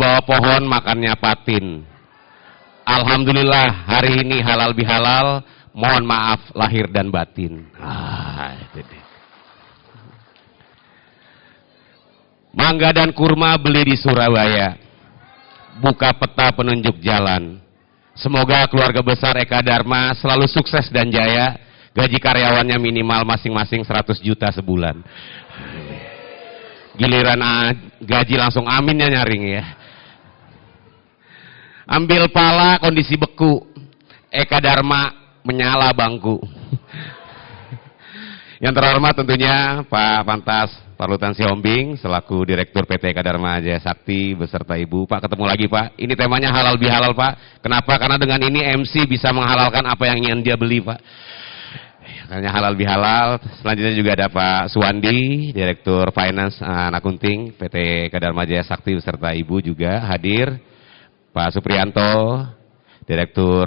bawah pohon makannya patin. Alhamdulillah hari ini halal bihalal, mohon maaf lahir dan batin. Itu deh. Mangga dan kurma beli di Surabaya, buka peta penunjuk jalan. Semoga keluarga besar Eka Dharma selalu sukses dan jaya, gaji karyawannya minimal masing-masing 100 juta sebulan. Giliran gaji langsung aminnya nyaring ya. Ambil pala kondisi beku, Eka Dharma menyala bangku. Yang terhormat tentunya Pak Pantas Parlutan Siombing selaku Direktur PT Eka Dharma Jaya Sakti beserta Ibu. Pak, ketemu lagi Pak. Ini temanya halal bihalal Pak. Kenapa? Karena dengan ini MC bisa menghalalkan apa yang ingin dia beli Pak. Karena halal bihalal. Selanjutnya juga ada Pak Suwandi, Direktur Finance and Accounting PT Eka Dharma Jaya Sakti beserta Ibu juga hadir. Pak Suprianto, Direktur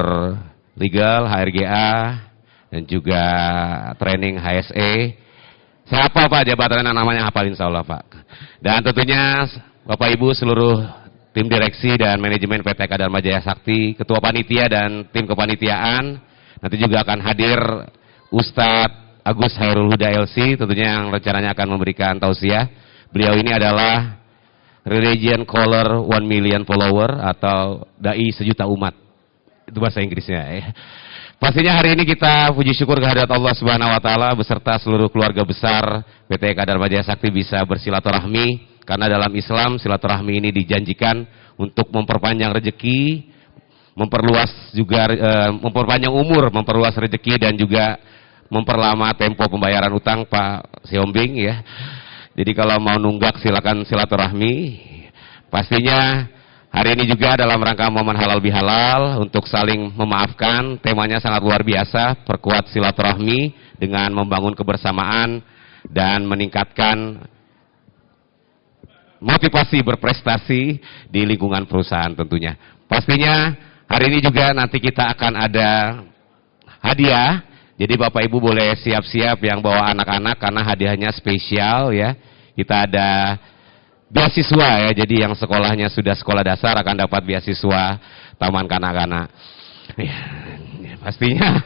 Legal HRGA dan juga Training HSE. Siapa Pak jabatannya namanya hafal insya Allah Pak. Dan tentunya Bapak Ibu seluruh tim direksi dan manajemen PT Eka Dharma Jaya Sakti, Ketua Panitia dan tim kepanitiaan. Nanti juga akan hadir Ustadz Agus Hairul Huda LC, tentunya yang rencananya akan memberikan tausiah. Beliau ini adalah Religion Caller 1 Million Follower atau Dai sejuta umat. Itu bahasa Inggrisnya ya. Pastinya hari ini kita puji syukur kehadirat Allah Subhanahu wa taala beserta seluruh keluarga besar PT Eka Dharma Jaya Sakti bisa bersilaturahmi, karena dalam Islam silaturahmi ini dijanjikan untuk memperpanjang rezeki, memperluas juga memperpanjang umur, memperluas rezeki dan juga memperlama tempo pembayaran utang Pak Siombing ya. Jadi kalau mau nunggak silakan silaturahmi. Pastinya hari ini juga dalam rangka momen halal bihalal untuk saling memaafkan, temanya sangat luar biasa, perkuat silaturahmi dengan membangun kebersamaan dan meningkatkan motivasi berprestasi di lingkungan perusahaan tentunya. Pastinya hari ini juga nanti kita akan ada hadiah, jadi Bapak Ibu boleh siap-siap yang bawa anak-anak karena hadiahnya spesial ya. Kita ada beasiswa ya, jadi yang sekolahnya sudah sekolah dasar akan dapat beasiswa taman kanak-kanak. Ya, pastinya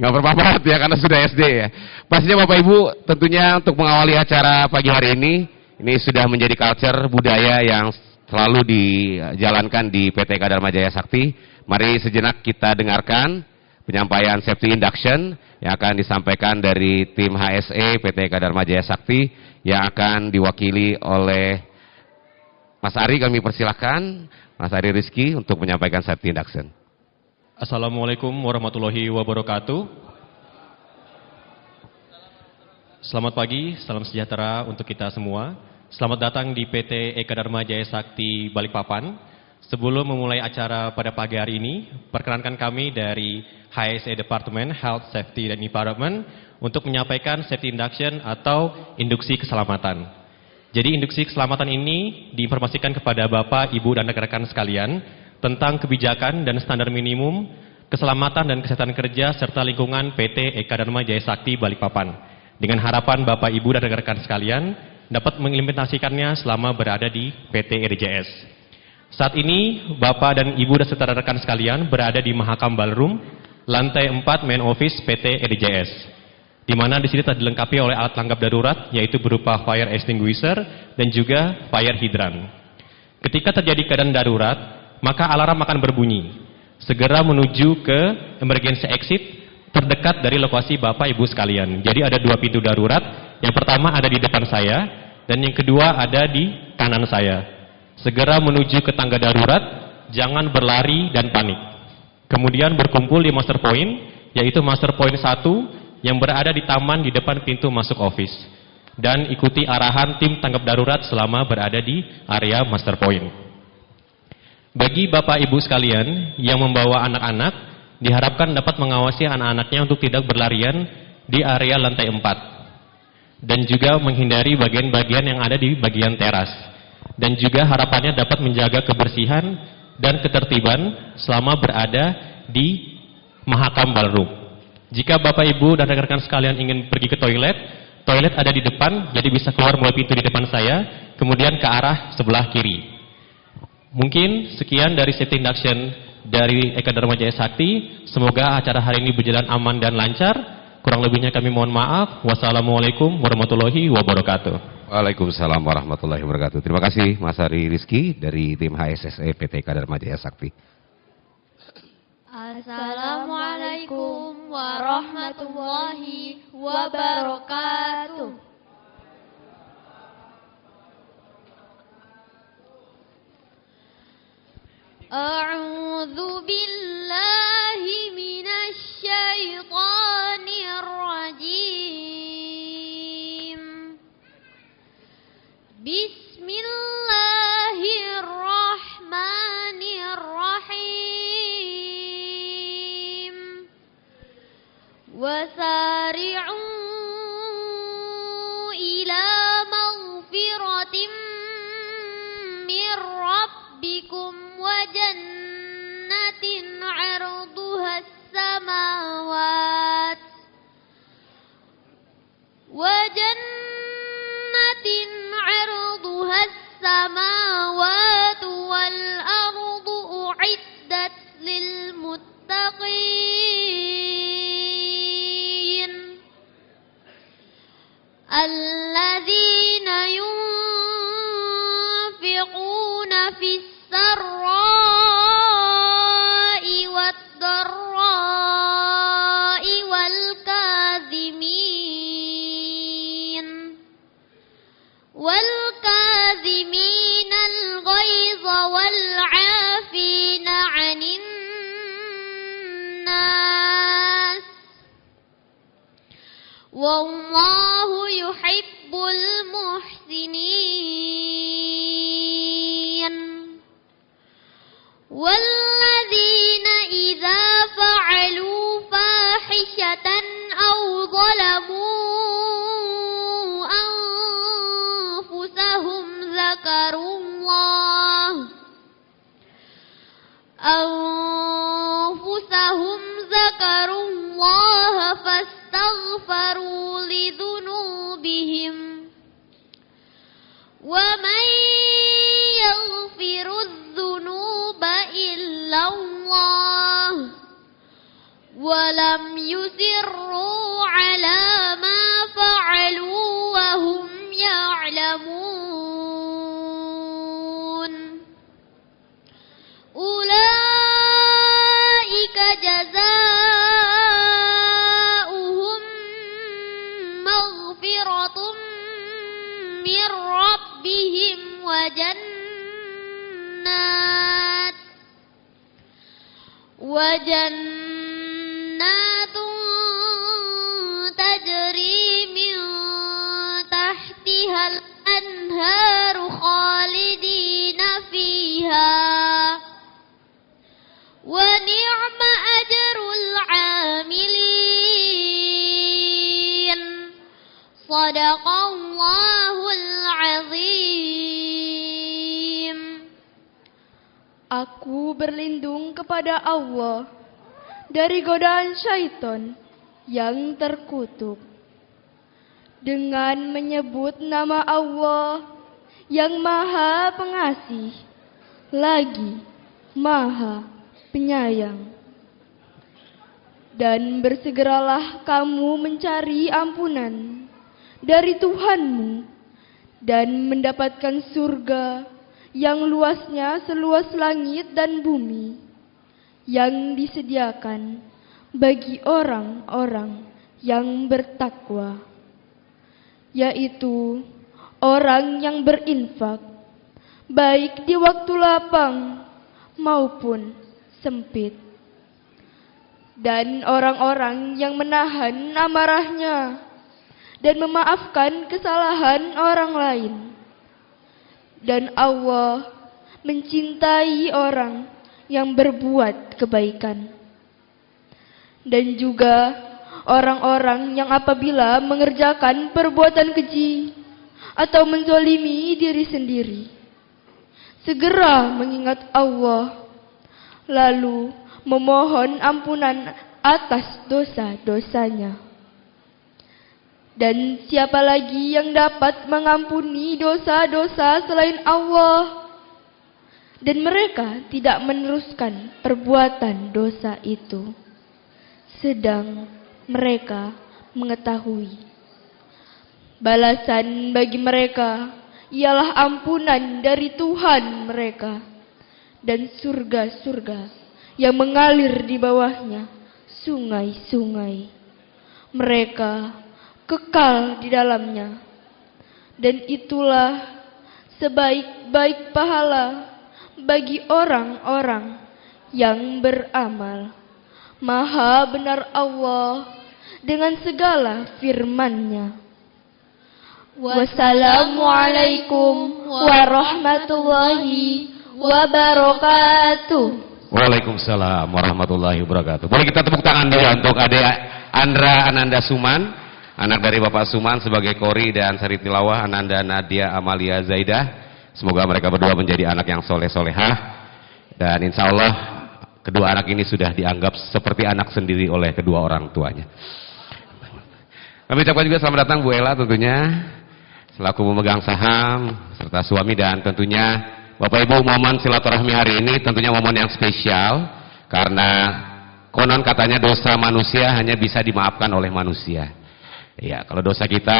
nggak bermanfaat ya karena sudah SD ya. Pastinya Bapak Ibu tentunya untuk mengawali acara pagi hari ini sudah menjadi culture budaya yang selalu dijalankan di PT Eka Dharma Jaya Sakti. Mari sejenak kita dengarkan penyampaian safety induction yang akan disampaikan dari tim HSE PT Eka Dharma Jaya Sakti yang akan diwakili oleh Mas Ari. Kami persilahkan Mas Ari Rizky untuk menyampaikan safety induction. Assalamualaikum warahmatullahi wabarakatuh. Selamat pagi, salam sejahtera untuk kita semua. Selamat datang di PT Eka Dharma Jaya Sakti Balikpapan. Sebelum memulai acara pada pagi hari ini, perkenankan kami dari HSE Department Health, Safety, dan Environment untuk menyampaikan safety induction atau induksi keselamatan. Jadi induksi keselamatan ini diinformasikan kepada Bapak, Ibu, dan rekan-rekan sekalian tentang kebijakan dan standar minimum keselamatan dan kesehatan kerja serta lingkungan PT Eka Dharma Jaya Sakti Balikpapan. Dengan harapan Bapak, Ibu, dan rekan-rekan sekalian dapat mengimplementasikannya selama berada di PT RJS. Saat ini Bapak dan Ibu dan serta rekan sekalian berada di Mahakam Ballroom, lantai 4 Main Office PT RJS. Di mana di sini telah dilengkapi oleh alat tanggap darurat, yaitu berupa fire extinguisher dan juga fire hydrant. Ketika terjadi keadaan darurat, maka alarm akan berbunyi. Segera menuju ke emergency exit terdekat dari lokasi Bapak Ibu sekalian. Jadi ada 2 pintu darurat, yang pertama ada di depan saya, dan yang kedua ada di kanan saya. Segera menuju ke tangga darurat, jangan berlari dan panik. Kemudian berkumpul di master point, yaitu master point 1, yang berada di taman di depan pintu masuk office. Dan ikuti arahan tim tanggap darurat selama berada di area master point. Bagi Bapak Ibu sekalian yang membawa anak-anak, diharapkan dapat mengawasi anak-anaknya untuk tidak berlarian di area lantai 4. Dan juga menghindari bagian-bagian yang ada di bagian teras. Dan juga harapannya dapat menjaga kebersihan dan ketertiban selama berada di Mahakam Ballroom. Jika Bapak Ibu dan rekan-rekan sekalian ingin pergi ke toilet, toilet ada di depan, jadi bisa keluar melalui pintu di depan saya, kemudian ke arah sebelah kiri. Mungkin sekian dari set induction dari Eka Dharma Jaya Sakti. Semoga acara hari ini berjalan aman dan lancar. Kurang lebihnya kami mohon maaf. Wassalamualaikum warahmatullahi wabarakatuh. Waalaikumsalam warahmatullahi wabarakatuh. Terima kasih Mas Ari Rizky dari tim HSSE PT Eka Dharma Jaya Sakti. Assalamualaikum warahmatullahi wabarakatuh. A'udzu billahi minasy syaithanir rajim. Bismillahirrahmanirrahim. Wasari'u ila maghfiratin min rabbikum wa jannatin 'arduha as-samawat wa jannatin 'arduha as-samawatu wal ardu u'iddat lil muttaqin alladzina yunfiquna fis sarra'i wad dharra'i wal kadhimin al ghaiza wal 'afina 'anil nas wallahu yuhibbul muhsinin. والذين إذا فعلوا فاحشة أو ظلموا أنفسهم ذكروا الله فاستغفروا لذنوبهم ومن يغفر الذنوب إلا الله ولم يصروا على ما فعلوا وهم يعلمون أولئك جزاؤهم مغفرة من ربهم وجنات تجري من تحتها الأنهار خالدين فيها ونعم أجر العاملين. صدق الله العظيم. Aku berlindung kepada Allah dari godaan syaitan yang terkutuk dengan menyebut nama Allah yang Maha Pengasih lagi Maha Penyayang. Dan bersegeralah kamu mencari ampunan dari Tuhanmu dan mendapatkan surga yang luasnya seluas langit dan bumi, yang disediakan bagi orang-orang yang bertakwa, yaitu orang yang berinfak, baik di waktu lapang maupun sempit, dan orang-orang yang menahan amarahnya dan memaafkan kesalahan orang lain. Dan Allah mencintai orang yang berbuat kebaikan. Dan juga orang-orang yang apabila mengerjakan perbuatan keji atau menzolimi diri sendiri, segera mengingat Allah, lalu memohon ampunan atas dosa-dosanya. Dan siapa lagi yang dapat mengampuni dosa-dosa selain Allah? dan mereka tidak meneruskan perbuatan dosa itu, sedang mereka mengetahui balasan bagi mereka ialah ampunan dari Tuhan mereka dan surga-surga yang mengalir di bawahnya sungai-sungai. Mereka kekal di dalamnya, dan itulah sebaik-baik pahala bagi orang-orang yang beramal. Maha benar Allah dengan segala firman-Nya. Wassalamualaikum warahmatullahi wabarakatuh. Waalaikumsalam warahmatullahi wabarakatuh. Boleh kita tepuk tangan dulu untuk adik Andra Ananda Suman, anak dari Bapak Suman sebagai kori, dan Sari Tilawah Ananda Nadia Amalia Zaidah. Semoga mereka berdua menjadi anak yang soleh-solehah, dan insya Allah kedua anak ini sudah dianggap seperti anak sendiri oleh kedua orang tuanya. Kami ucapkan juga selamat datang Bu Ella tentunya, selaku pemegang saham, serta suami, dan tentunya Bapak Ibu, momen silaturahmi hari ini tentunya momen yang spesial, karena konon katanya dosa manusia hanya bisa dimaafkan oleh manusia. Ya, kalau dosa kita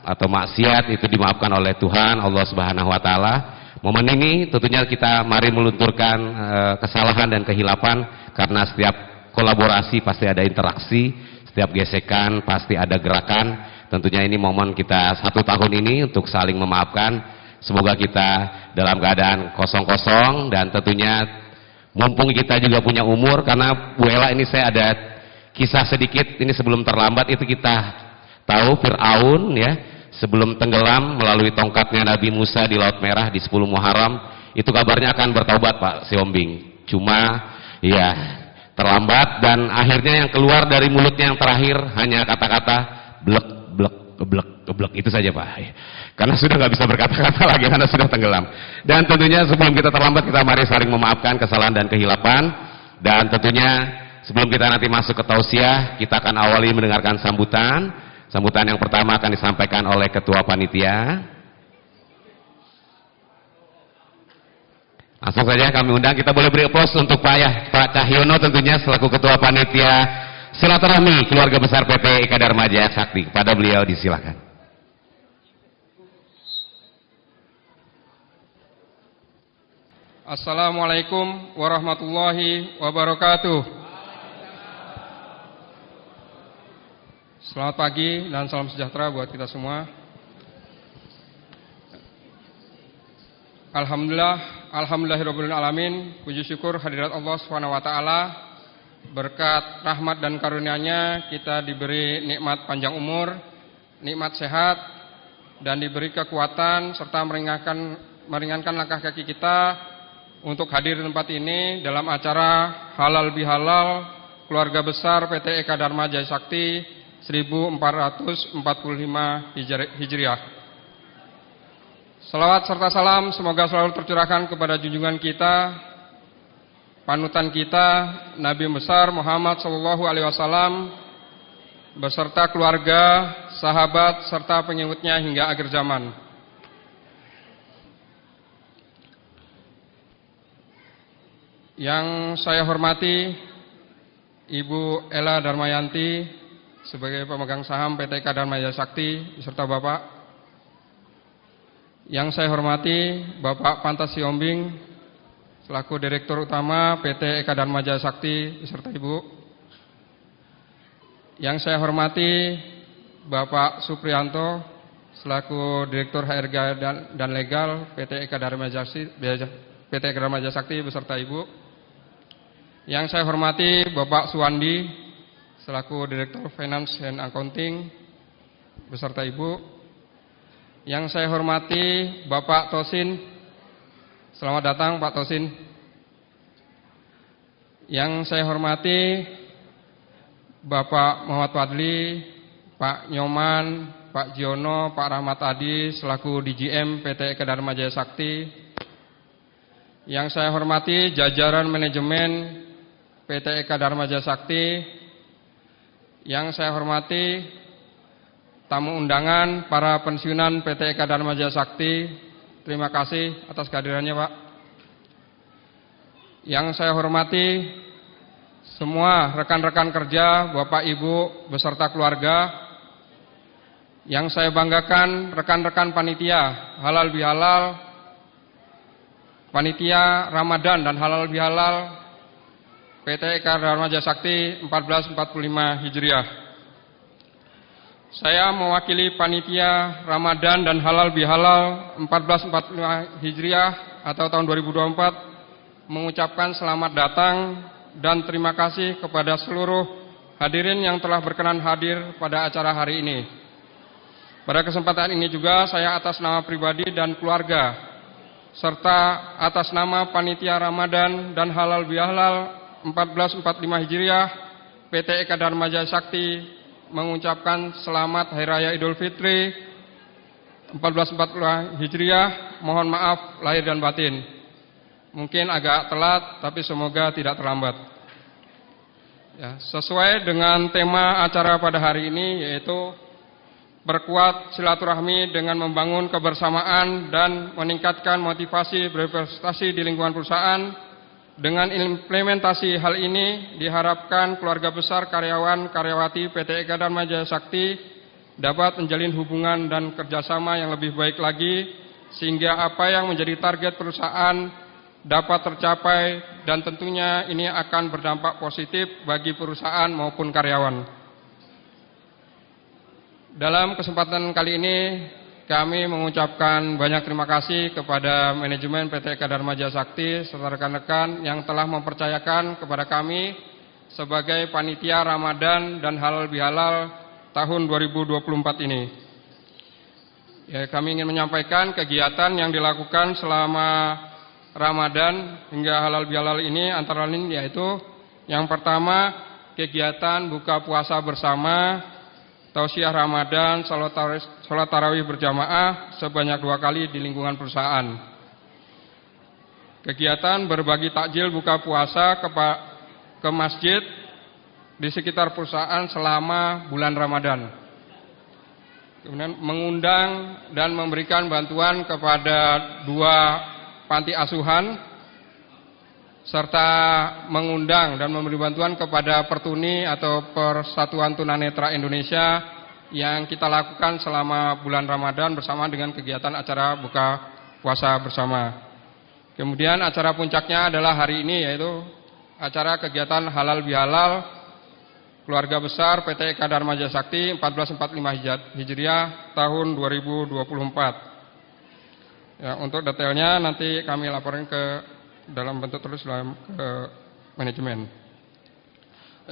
atau maksiat itu dimaafkan oleh Tuhan, Allah Subhanahu wa Ta'ala. Momen ini tentunya kita mari melunturkan kesalahan dan kehilapan, karena setiap kolaborasi pasti ada interaksi, setiap gesekan pasti ada gerakan. Tentunya ini momen kita 1 tahun ini untuk saling memaafkan. Semoga kita dalam keadaan kosong-kosong, dan tentunya mumpung kita juga punya umur, karena Bu Ella ini saya ada kisah sedikit ini sebelum terlambat. Itu kita tahu Fir'aun ya, sebelum tenggelam melalui tongkatnya Nabi Musa di Laut Merah di 10 Muharram, itu kabarnya akan bertaubat Pak Siombing. Cuma ya terlambat, dan akhirnya yang keluar dari mulutnya yang terakhir hanya kata-kata blek blek geblek geblek, itu saja Pak. Karena sudah nggak bisa berkata-kata lagi karena sudah tenggelam. Dan tentunya sebelum kita terlambat, kita mari saling memaafkan kesalahan dan kehilapan. Dan tentunya sebelum kita nanti masuk ke tausiah, kita akan awali mendengarkan sambutan. Sambutan yang pertama akan disampaikan oleh Ketua Panitia. Langsung saja kami undang, kita boleh beri aplaus untuk Pak Cahyono tentunya selaku Ketua Panitia Silaturahmi Keluarga Besar PT Eka Dharma Jaya Sakti. Kepada beliau disilakan. Assalamualaikum warahmatullahi wabarakatuh. Selamat pagi dan salam sejahtera buat kita semua. Alhamdulillahirabbil alamin. Puji syukur hadirat Allah Subhanahu wa taala. Berkat rahmat dan karunia-Nya kita diberi nikmat panjang umur, nikmat sehat, dan diberi kekuatan serta meringankan langkah kaki kita untuk hadir di tempat ini dalam acara Halal Bihalal Keluarga Besar PT Eka Dharma Jaya Sakti 1445 Hijriah. Salawat serta salam semoga selalu tercurahkan kepada junjungan kita, panutan kita, Nabi besar Muhammad SAW beserta keluarga, sahabat, serta pengikutnya hingga akhir zaman. Yang saya hormati Ibu Ella Darmayanti sebagai pemegang saham PT Eka Dharma Jaya Sakti beserta Bapak. Yang saya hormati Bapak Pantas Siombing selaku Direktur Utama PT Eka Dharma Jaya Sakti beserta Ibu. Yang saya hormati Bapak Supriyanto selaku Direktur HRG dan Legal PT Eka Dharma Jaya Sakti beserta Ibu. Yang saya hormati Bapak Suwandi selaku Direktur Finance and Accounting beserta Ibu. Yang saya hormati Bapak Tosin. Selamat datang Pak Tosin. Yang saya hormati Bapak Muhammad Fadli, Pak Nyoman, Pak Jiono, Pak Rahmat Adi selaku DGM PT Eka Dharma Jaya Sakti. Yang saya hormati jajaran manajemen PT Eka Dharma Jaya Sakti. Yang saya hormati tamu undangan para pensiunan PT Eka Dharma Jaya Sakti. Terima kasih atas kehadirannya Pak. Yang saya hormati semua rekan-rekan kerja, Bapak Ibu beserta keluarga. Yang saya banggakan rekan-rekan panitia halal bihalal, panitia Ramadan dan halal bihalal PT Eka Dharma Jaya Sakti 1445 Hijriah. Saya mewakili panitia Ramadan dan halal bihalal 1445 Hijriah atau tahun 2024 mengucapkan selamat datang dan terima kasih kepada seluruh hadirin yang telah berkenan hadir pada acara hari ini. Pada kesempatan ini juga saya atas nama pribadi dan keluarga serta atas nama panitia Ramadan dan halal bihalal 1445 Hijriah PT Eka Dharma Jaya Sakti mengucapkan selamat Hari Raya Idul Fitri 1445 Hijriah. Mohon maaf lahir dan batin. Mungkin agak telat, tapi semoga tidak terlambat. Ya, sesuai dengan tema acara pada hari ini, yaitu berkuat silaturahmi dengan membangun kebersamaan dan meningkatkan motivasi berprestasi di lingkungan perusahaan. Dengan implementasi hal ini, diharapkan keluarga besar karyawan-karyawati PT Eka Dharma Jaya Sakti dapat menjalin hubungan dan kerjasama yang lebih baik lagi, sehingga apa yang menjadi target perusahaan dapat tercapai dan tentunya ini akan berdampak positif bagi perusahaan maupun karyawan. Dalam kesempatan kali ini kami mengucapkan banyak terima kasih kepada manajemen PT Eka Dharma Jaya Sakti serta rekan-rekan yang telah mempercayakan kepada kami sebagai panitia Ramadan dan halal bihalal tahun 2024 ini. Ya, kami ingin menyampaikan kegiatan yang dilakukan selama Ramadan hingga halal bihalal ini antara lain yaitu yang pertama kegiatan buka puasa bersama, tausiah Ramadan, salat tarawih berjamaah sebanyak 2 kali di lingkungan perusahaan. Kegiatan berbagi takjil buka puasa ke masjid di sekitar perusahaan selama bulan Ramadan. Kemudian mengundang dan memberikan bantuan kepada 2 panti asuhan, serta mengundang dan memberi bantuan kepada Pertuni atau Persatuan Tunanetra Indonesia yang kita lakukan selama bulan Ramadan bersama dengan kegiatan acara buka puasa bersama. Kemudian acara puncaknya adalah hari ini, yaitu acara kegiatan halal bihalal keluarga besar PT Eka Dharma Jaya Sakti 1445 Hijriah tahun 2024. Ya, untuk detailnya nanti kami laporkan ke dalam bentuk terus dalam ke manajemen.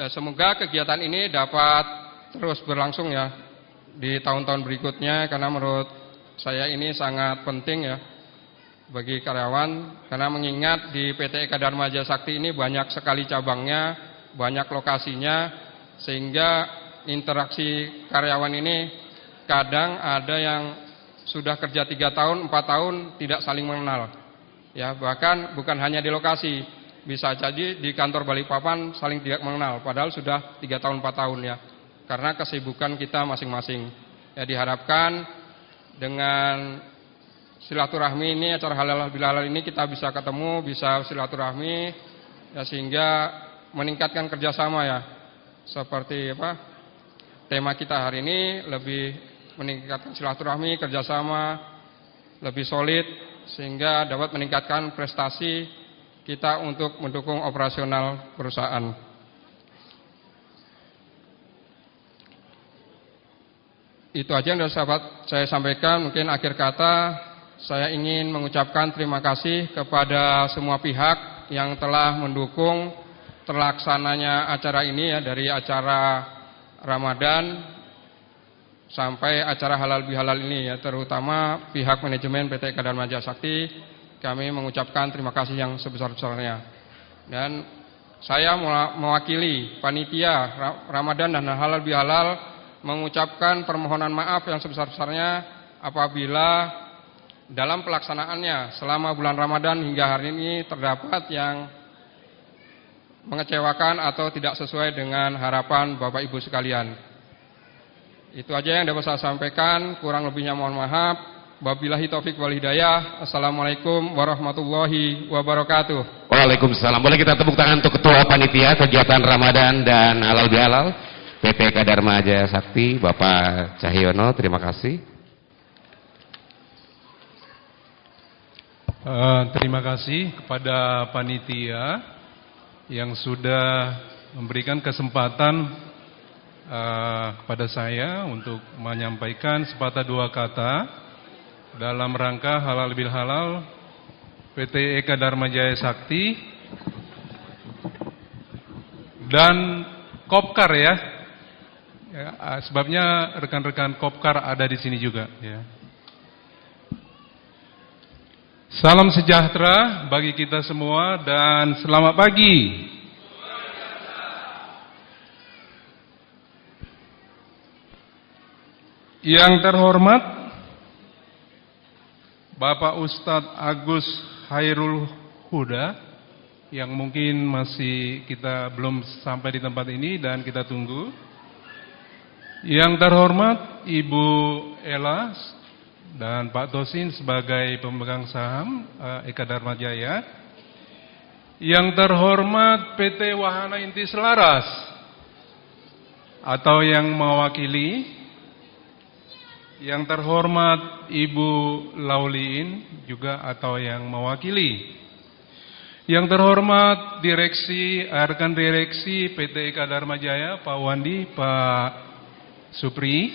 Semoga kegiatan ini dapat terus berlangsung ya di tahun-tahun berikutnya, karena menurut saya ini sangat penting ya bagi karyawan, karena mengingat di PT Eka Dharma Jaya Sakti ini banyak sekali cabangnya, banyak lokasinya, sehingga interaksi karyawan ini kadang ada yang sudah kerja 3 tahun, 4 tahun tidak saling mengenal. Ya, bahkan bukan hanya di lokasi, bisa jadi di kantor Balikpapan saling tidak mengenal, padahal sudah 3 tahun, 4 tahun ya. Karena kesibukan kita masing-masing. Ya, diharapkan dengan silaturahmi ini, acara halal bihalal ini kita bisa ketemu, bisa silaturahmi ya, sehingga meningkatkan kerjasama ya. Seperti apa? Tema kita hari ini lebih meningkatkan silaturahmi, kerjasama lebih solid sehingga dapat meningkatkan prestasi kita untuk mendukung operasional perusahaan. Itu aja yang dapat saya sampaikan. Mungkin akhir kata saya ingin mengucapkan terima kasih kepada semua pihak yang telah mendukung terlaksananya acara ini ya, dari acara Ramadan sampai acara halal bihalal ini ya, terutama pihak manajemen PT Eka Dharma Jaya Sakti. Kami mengucapkan terima kasih yang sebesar-besarnya. Dan saya mewakili panitia Ramadan dan halal bihalal mengucapkan permohonan maaf yang sebesar-besarnya apabila dalam pelaksanaannya selama bulan Ramadan hingga hari ini terdapat yang mengecewakan atau tidak sesuai dengan harapan Bapak Ibu sekalian. Itu aja yang dapat saya sampaikan, kurang lebihnya mohon maaf. Wabillahi taufik wal hidayah. Assalamualaikum warahmatullahi wabarakatuh. Waalaikumsalam. Boleh kita tepuk tangan untuk Ketua Panitia Kegiatan Ramadan dan Halal Bihalal PT Eka Dharma Jaya Sakti, Bapak Cahyono. Terima kasih. Terima kasih kepada panitia yang sudah memberikan kesempatan kepada saya untuk menyampaikan sepatah dua kata dalam rangka halal bil halal PT Eka Dharma Jaya Sakti dan Kopkar ya. Sebabnya rekan-rekan Kopkar ada di sini juga ya. Salam sejahtera bagi kita semua dan selamat pagi. Yang terhormat Bapak Ustadz Agus Hairul Huda yang mungkin masih kita belum sampai di tempat ini dan kita tunggu. Yang terhormat Ibu Ella dan Pak Tosin sebagai pemegang saham Eka Dharma Jaya. Yang terhormat PT Wahana Inti Selaras atau yang mewakili. Yang terhormat Ibu Lauliin juga atau yang mewakili. Yang terhormat rekan direksi PT Eka Dharma Jaya, Pak Wandi, Pak Supri,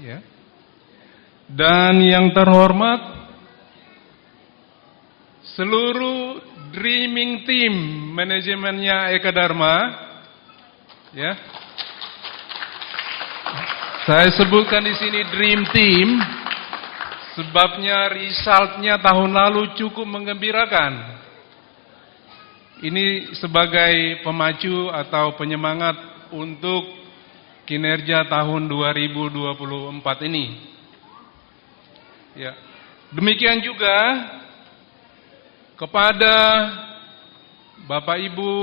ya. Dan yang terhormat seluruh Dreaming Team manajemennya Eka Dharma, ya. Saya sebutkan di sini Dream Team, sebabnya resultnya tahun lalu cukup menggembirakan. Ini sebagai pemacu atau penyemangat untuk kinerja tahun 2024 ini. Ya. Demikian juga kepada Bapak Ibu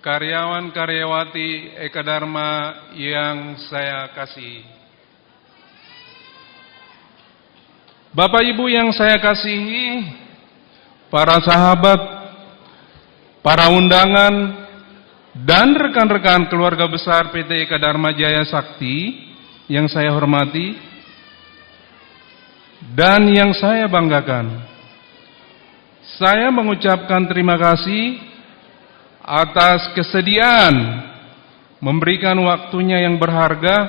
karyawan-karyawati Eka Dharma yang saya kasihi. Bapak Ibu yang saya kasihi, para sahabat, para undangan, dan rekan-rekan keluarga besar PT Eka Dharma Jaya Sakti yang saya hormati dan yang saya banggakan. Saya mengucapkan terima kasih atas kesediaan memberikan waktunya yang berharga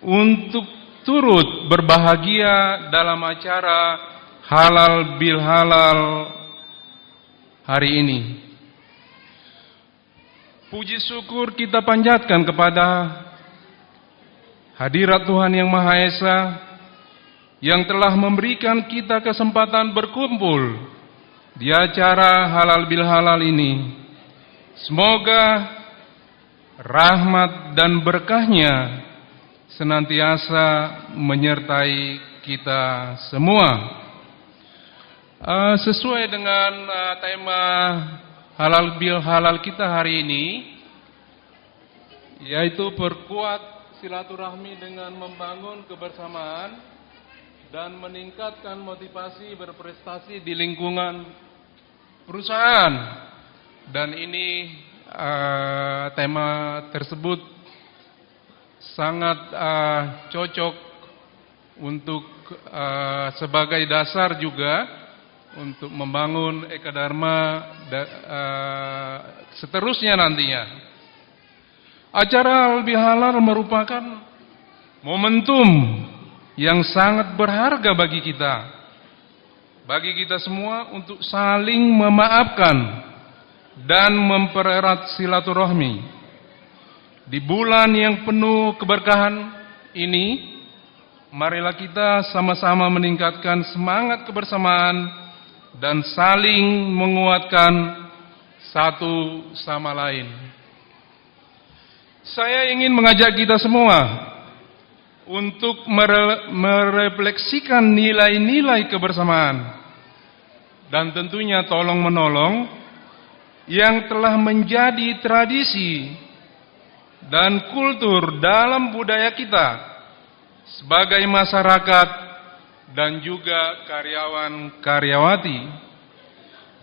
untuk turut berbahagia dalam acara halal bil halal hari ini. Puji syukur kita panjatkan kepada hadirat Tuhan Yang Maha Esa yang telah memberikan kita kesempatan berkumpul di acara halal bil halal ini. Semoga rahmat dan berkahnya senantiasa menyertai kita semua. Sesuai dengan tema halal bil halal kita hari ini, yaitu perkuat silaturahmi dengan membangun kebersamaan dan meningkatkan motivasi berprestasi di lingkungan perusahaan. Dan ini tema tersebut sangat cocok untuk sebagai dasar juga untuk membangun Eka Dharma seterusnya nantinya. Acara halal bihalal merupakan momentum yang sangat berharga bagi kita semua untuk saling memaafkan dan mempererat silaturahmi. Di bulan yang penuh keberkahan ini, marilah kita sama-sama meningkatkan semangat kebersamaan dan saling menguatkan satu sama lain. Saya ingin mengajak kita semua untuk merefleksikan nilai-nilai kebersamaan dan tentunya tolong-menolong yang telah menjadi tradisi dan kultur dalam budaya kita sebagai masyarakat dan juga karyawan-karyawati.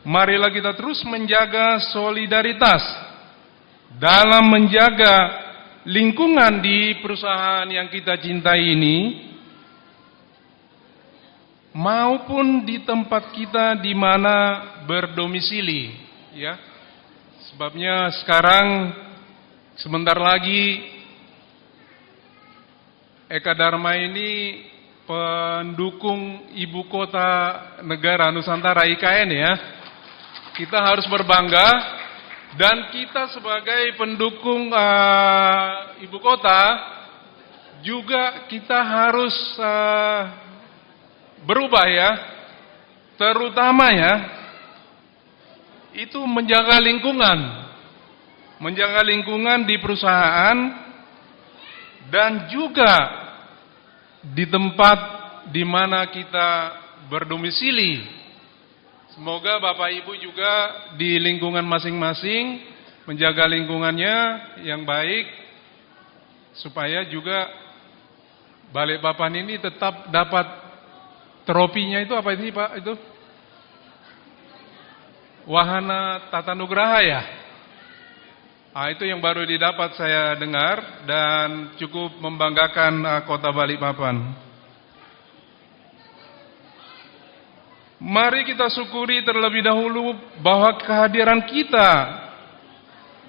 Marilah kita terus menjaga solidaritas dalam menjaga lingkungan di perusahaan yang kita cintai ini, maupun di tempat kita di mana berdomisili, ya. Sebabnya sekarang sebentar lagi Eka Dharma ini pendukung ibu kota negara Nusantara IKN, ya. Kita harus berbangga, dan kita sebagai pendukung ibu kota juga kita harus berubah, ya. Terutama, ya, itu menjaga lingkungan di perusahaan dan juga di tempat di mana kita berdomisili. Semoga Bapak Ibu juga di lingkungan masing-masing menjaga lingkungannya yang baik, supaya juga Balikpapan ini tetap dapat tropinya itu apa ini Pak? Itu Wahana Tata Nugraha, ya. Itu yang baru didapat saya dengar dan cukup membanggakan kota Balikpapan. Mari kita syukuri terlebih dahulu bahwa kehadiran kita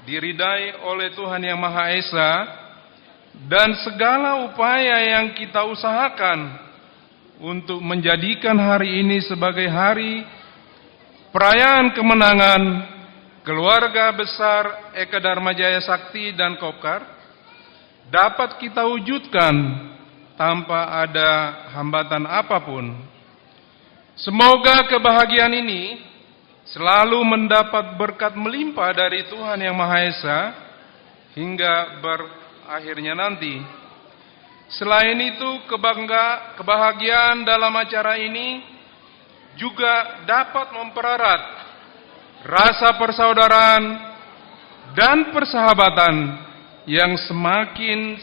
diridai oleh Tuhan Yang Maha Esa, dan segala upaya yang kita usahakan untuk menjadikan hari ini sebagai hari perayaan kemenangan keluarga besar Eka Dharma Jaya Sakti dan Kopkar dapat kita wujudkan tanpa ada hambatan apapun. Semoga kebahagiaan ini selalu mendapat berkat melimpah dari Tuhan Yang Maha Esa hingga berakhirnya nanti. Selain itu, kebahagiaan dalam acara ini juga dapat mempererat rasa persaudaraan dan persahabatan yang semakin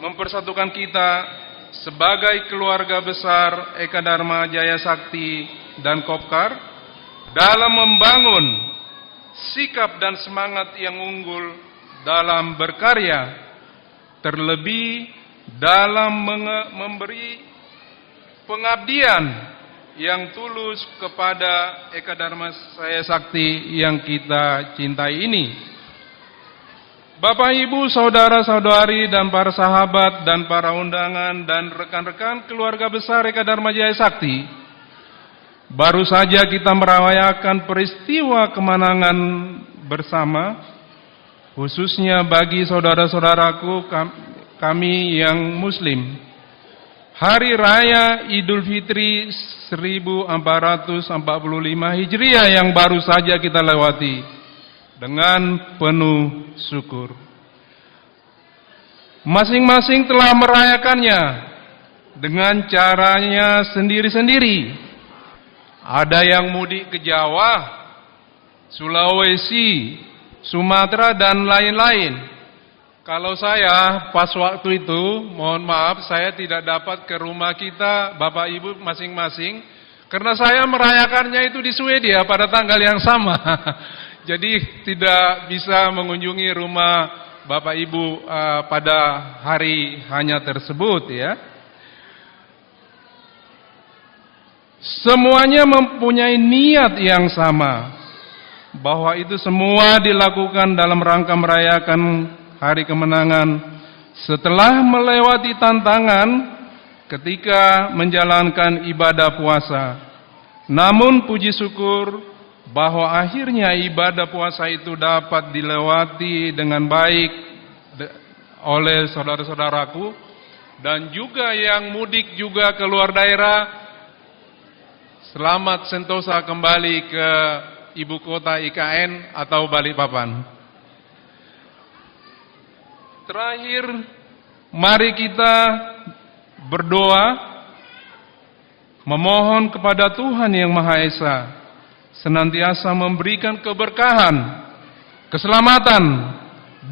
mempersatukan kita sebagai keluarga besar Eka Dharma Jaya Sakti dan Kopkar dalam membangun sikap dan semangat yang unggul dalam berkarya, terlebih dalam memberi pengabdian yang tulus kepada Eka Dharma Jaya Sakti yang kita cintai ini. Bapak, Ibu, saudara-saudari, dan para sahabat, dan para undangan, dan rekan-rekan keluarga besar Eka Dharma Jaya Sakti, baru saja kita merayakan peristiwa kemenangan bersama, khususnya bagi saudara-saudaraku kami yang Muslim. Hari Raya Idul Fitri 1445 Hijriah yang baru saja kita lewati dengan penuh syukur. Masing-masing telah merayakannya dengan caranya sendiri-sendiri. Ada yang mudik ke Jawa, Sulawesi, Sumatera, dan lain-lain. Kalau saya pas waktu itu, mohon maaf, saya tidak dapat ke rumah kita, Bapak Ibu masing-masing, karena saya merayakannya itu di Swedia pada tanggal yang sama. Jadi tidak bisa mengunjungi rumah Bapak Ibu pada hari hanya tersebut, ya. Semuanya mempunyai niat yang sama, bahwa itu semua dilakukan dalam rangka merayakan hari kemenangan setelah melewati tantangan ketika menjalankan ibadah puasa. Namun puji syukur bahwa akhirnya ibadah puasa itu dapat dilewati dengan baik oleh saudara-saudaraku, dan juga yang mudik juga ke luar daerah, selamat sentosa kembali ke ibu kota IKN atau Balikpapan. Terakhir, mari kita berdoa memohon kepada Tuhan Yang Maha Esa senantiasa memberikan keberkahan, keselamatan,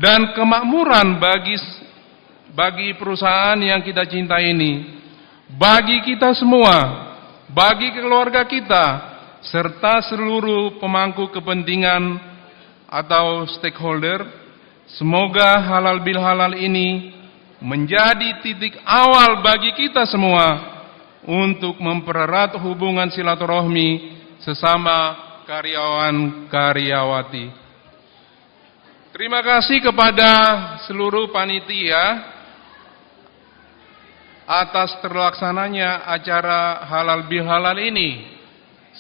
dan kemakmuran bagi perusahaan yang kita cintai ini, bagi kita semua, bagi keluarga kita, serta seluruh pemangku kepentingan atau stakeholder. Semoga halal bil halal ini menjadi titik awal bagi kita semua untuk mempererat hubungan silaturahmi sesama karyawan karyawati. Terima kasih kepada seluruh panitia atas terlaksananya acara halal bihalal ini.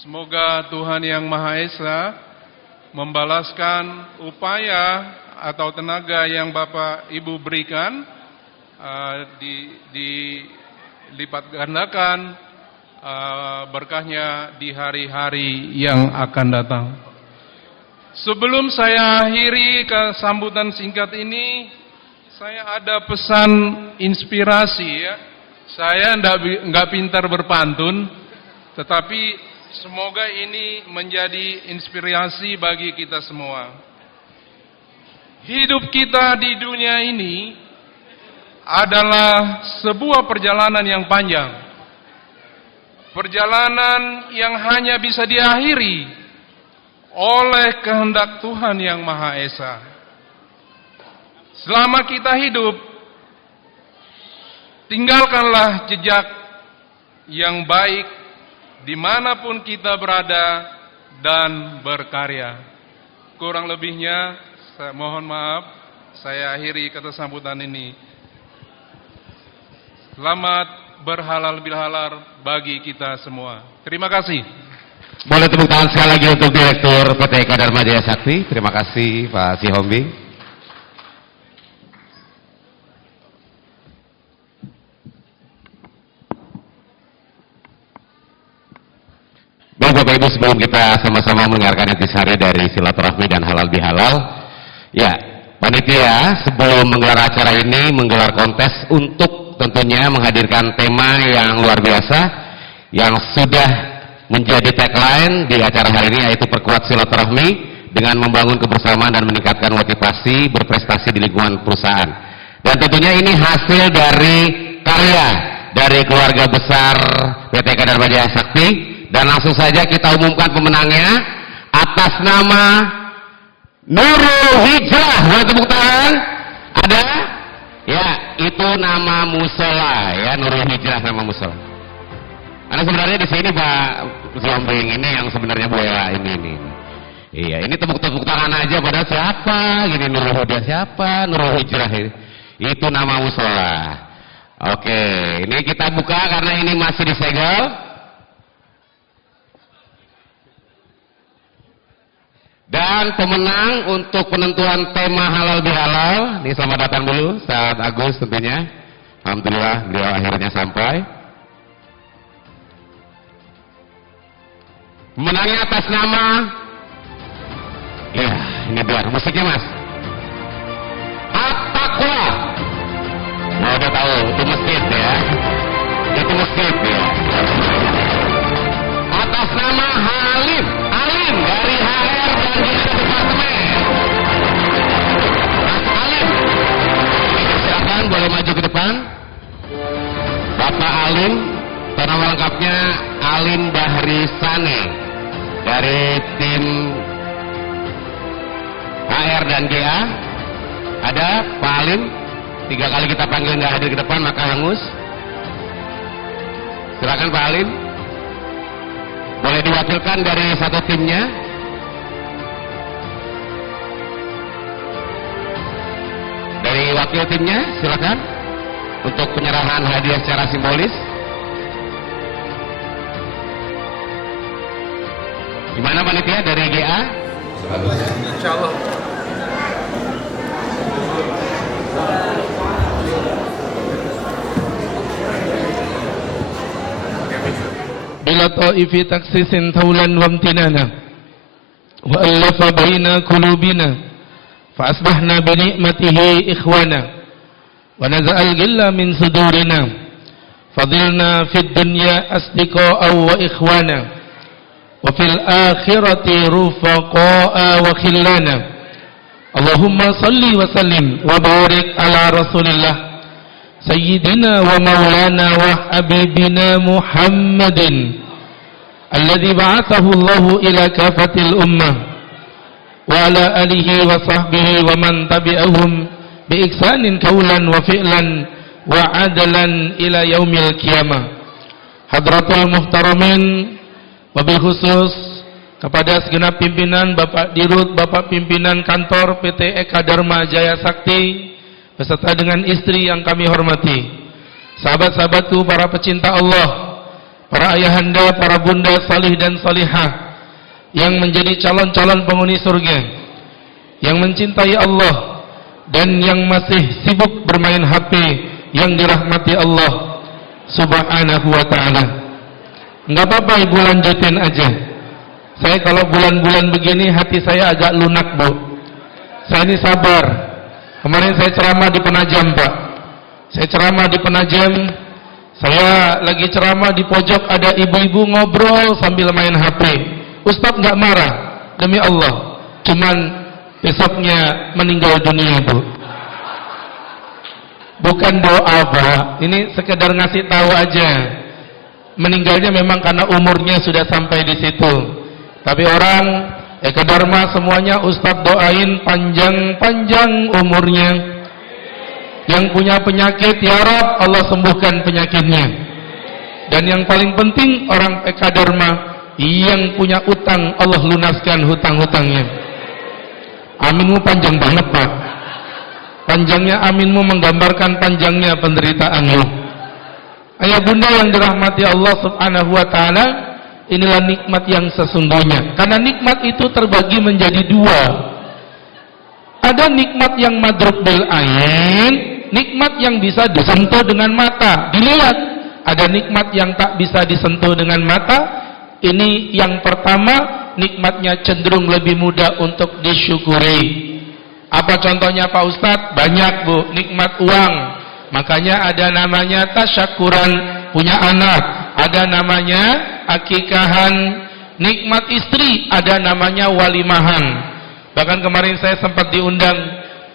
Semoga Tuhan Yang Maha Esa membalaskan upaya atau tenaga yang Bapak Ibu berikan, dilipat gandakan berkahnya di hari-hari yang akan datang. Sebelum saya akhiri sambutan singkat ini, saya ada pesan inspirasi ya. Saya enggak pintar berpantun, tetapi semoga ini menjadi inspirasi bagi kita semua. Hidup kita di dunia ini adalah sebuah perjalanan yang panjang. Perjalanan yang hanya bisa diakhiri oleh kehendak Tuhan Yang Maha Esa. Selama kita hidup, tinggalkanlah jejak yang baik dimanapun kita berada dan berkarya. Kurang lebihnya, saya mohon maaf, saya akhiri kata sambutan ini. Selamat berhalal bilhalal bagi kita semua. Terima kasih. Boleh tepuk tangan sekali lagi untuk Direktur PT Eka Dharma Jaya Sakti. Terima kasih Pak Sihombing. Baik Bapak Ibu, sebelum kita sama-sama mendengarkan intisari dari silaturahmi dan halal bihalal, ya panitia sebelum menggelar acara ini menggelar kontes untuk tentunya menghadirkan tema yang luar biasa yang sudah menjadi tagline di acara hari ini, yaitu perkuat silaturahmi dengan membangun kebersamaan dan meningkatkan motivasi berprestasi di lingkungan perusahaan. Dan tentunya ini hasil dari karya dari keluarga besar PT Eka Dharma Jaya Sakti. Dan langsung saja kita umumkan pemenangnya atas nama Nurul Hijrah. Boleh tepuk tangan? Ada? Ya, itu nama musola ya, Nurul Hijrah nama musola. Karena sebenarnya di sini Pak Zombing ini yang sebenarnya bola ini. Iya, ini tepuk tangan aja pada siapa? Gini Nurul Hijrah siapa? Nurul Hijrah ini. Itu nama musola. Oke, ini kita buka karena ini masih disegel. Dan pemenang untuk penentuan tema halal bihalal, ini selamat datang dulu saat Agus tentunya. Alhamdulillah beliau akhirnya sampai. Pemenangnya atas nama, ya ini biar musiknya Mas. At-Taqwa. Nah udah tahu itu masjid ya, itu masjid ya. Atas nama Halim dari HR dan Departemen. Mas Alim, silakan boleh maju ke depan. Bapak Alim, nama lengkapnya Alim Bahri Sane dari tim HR dan GA. Ada Pak Alim, 3 kali kita panggil nggak hadir ke depan maka hangus. Silakan Pak Alim. Boleh diwakilkan dari satu timnya. Dari wakil timnya, silakan untuk penyerahan hadiah secara simbolis. Gimana panitia dari GA? Insyaallah. بلا طائف تكسيس طولا وامتنانا وألف بين قلوبنا فأصبحنا بنعمته إخوانا ونزع الغل من صدورنا فضلنا في الدنيا أصدقاء وإخوانا وفي الآخرة رفقاء وخلانا اللهم صل وسلم وبارك على رسول الله Sayyidina wa maulana wa habibina Muhammadin alladhi ba'athahu Allahu ila kafatil ummah wa ala alihi wa sahbihi wa man tabi'ahum bi ihsanin qawlan wa fi'lan wa adalan ila yaumil qiyamah. Hadratul muhtaramin, wabil khusus kepada segenap pimpinan, Bapak Dirut, Bapak pimpinan kantor PT Eka Dharma Jaya Sakti beserta dengan istri yang kami hormati, sahabat-sahabatku, para pecinta Allah, para ayahanda, para bunda salih dan salihah yang menjadi calon-calon penghuni surga, yang mencintai Allah dan yang masih sibuk bermain HP, yang dirahmati Allah Subhanahu wa ta'ala. Enggak apa-apa ibu, lanjutin aja. Saya kalau bulan-bulan begini hati saya agak lunak, Bu. Saya ini sabar. Kemarin saya ceramah di Penajam, Pak. Saya ceramah di Penajam. Saya lagi ceramah di pojok ada ibu-ibu ngobrol sambil main HP. Ustadz nggak marah, demi Allah. Cuman besoknya meninggal dunia, Bu. Bukan doa, Pak. Ini sekedar ngasih tahu aja. Meninggalnya memang karena umurnya sudah sampai di situ. Tapi orang Eka Dharma semuanya Ustadz doain panjang-panjang umurnya. Yang punya penyakit, ya Rab, Allah sembuhkan penyakitnya. Dan yang paling penting orang Eka Dharma yang punya utang, Allah lunaskan hutang-hutangnya. Aminmu panjang banget, Pak. Panjangnya aminmu menggambarkan panjangnya penderitaanmu. Ayah bunda yang dirahmati Allah Subhanahu wa ta'ala, inilah nikmat yang sesungguhnya. Karena nikmat itu terbagi menjadi dua. Ada nikmat yang madrub bil ain, nikmat yang bisa disentuh dengan mata, dilihat. Ada nikmat yang tak bisa disentuh dengan mata. Ini yang pertama, nikmatnya cenderung lebih mudah untuk disyukuri. Apa contohnya Pak Ustadz? Banyak, Bu. Nikmat uang, makanya ada namanya tasyakuran, punya anak. Ada namanya akikahan. Nikmat istri, ada namanya walimahan. Bahkan kemarin saya sempat diundang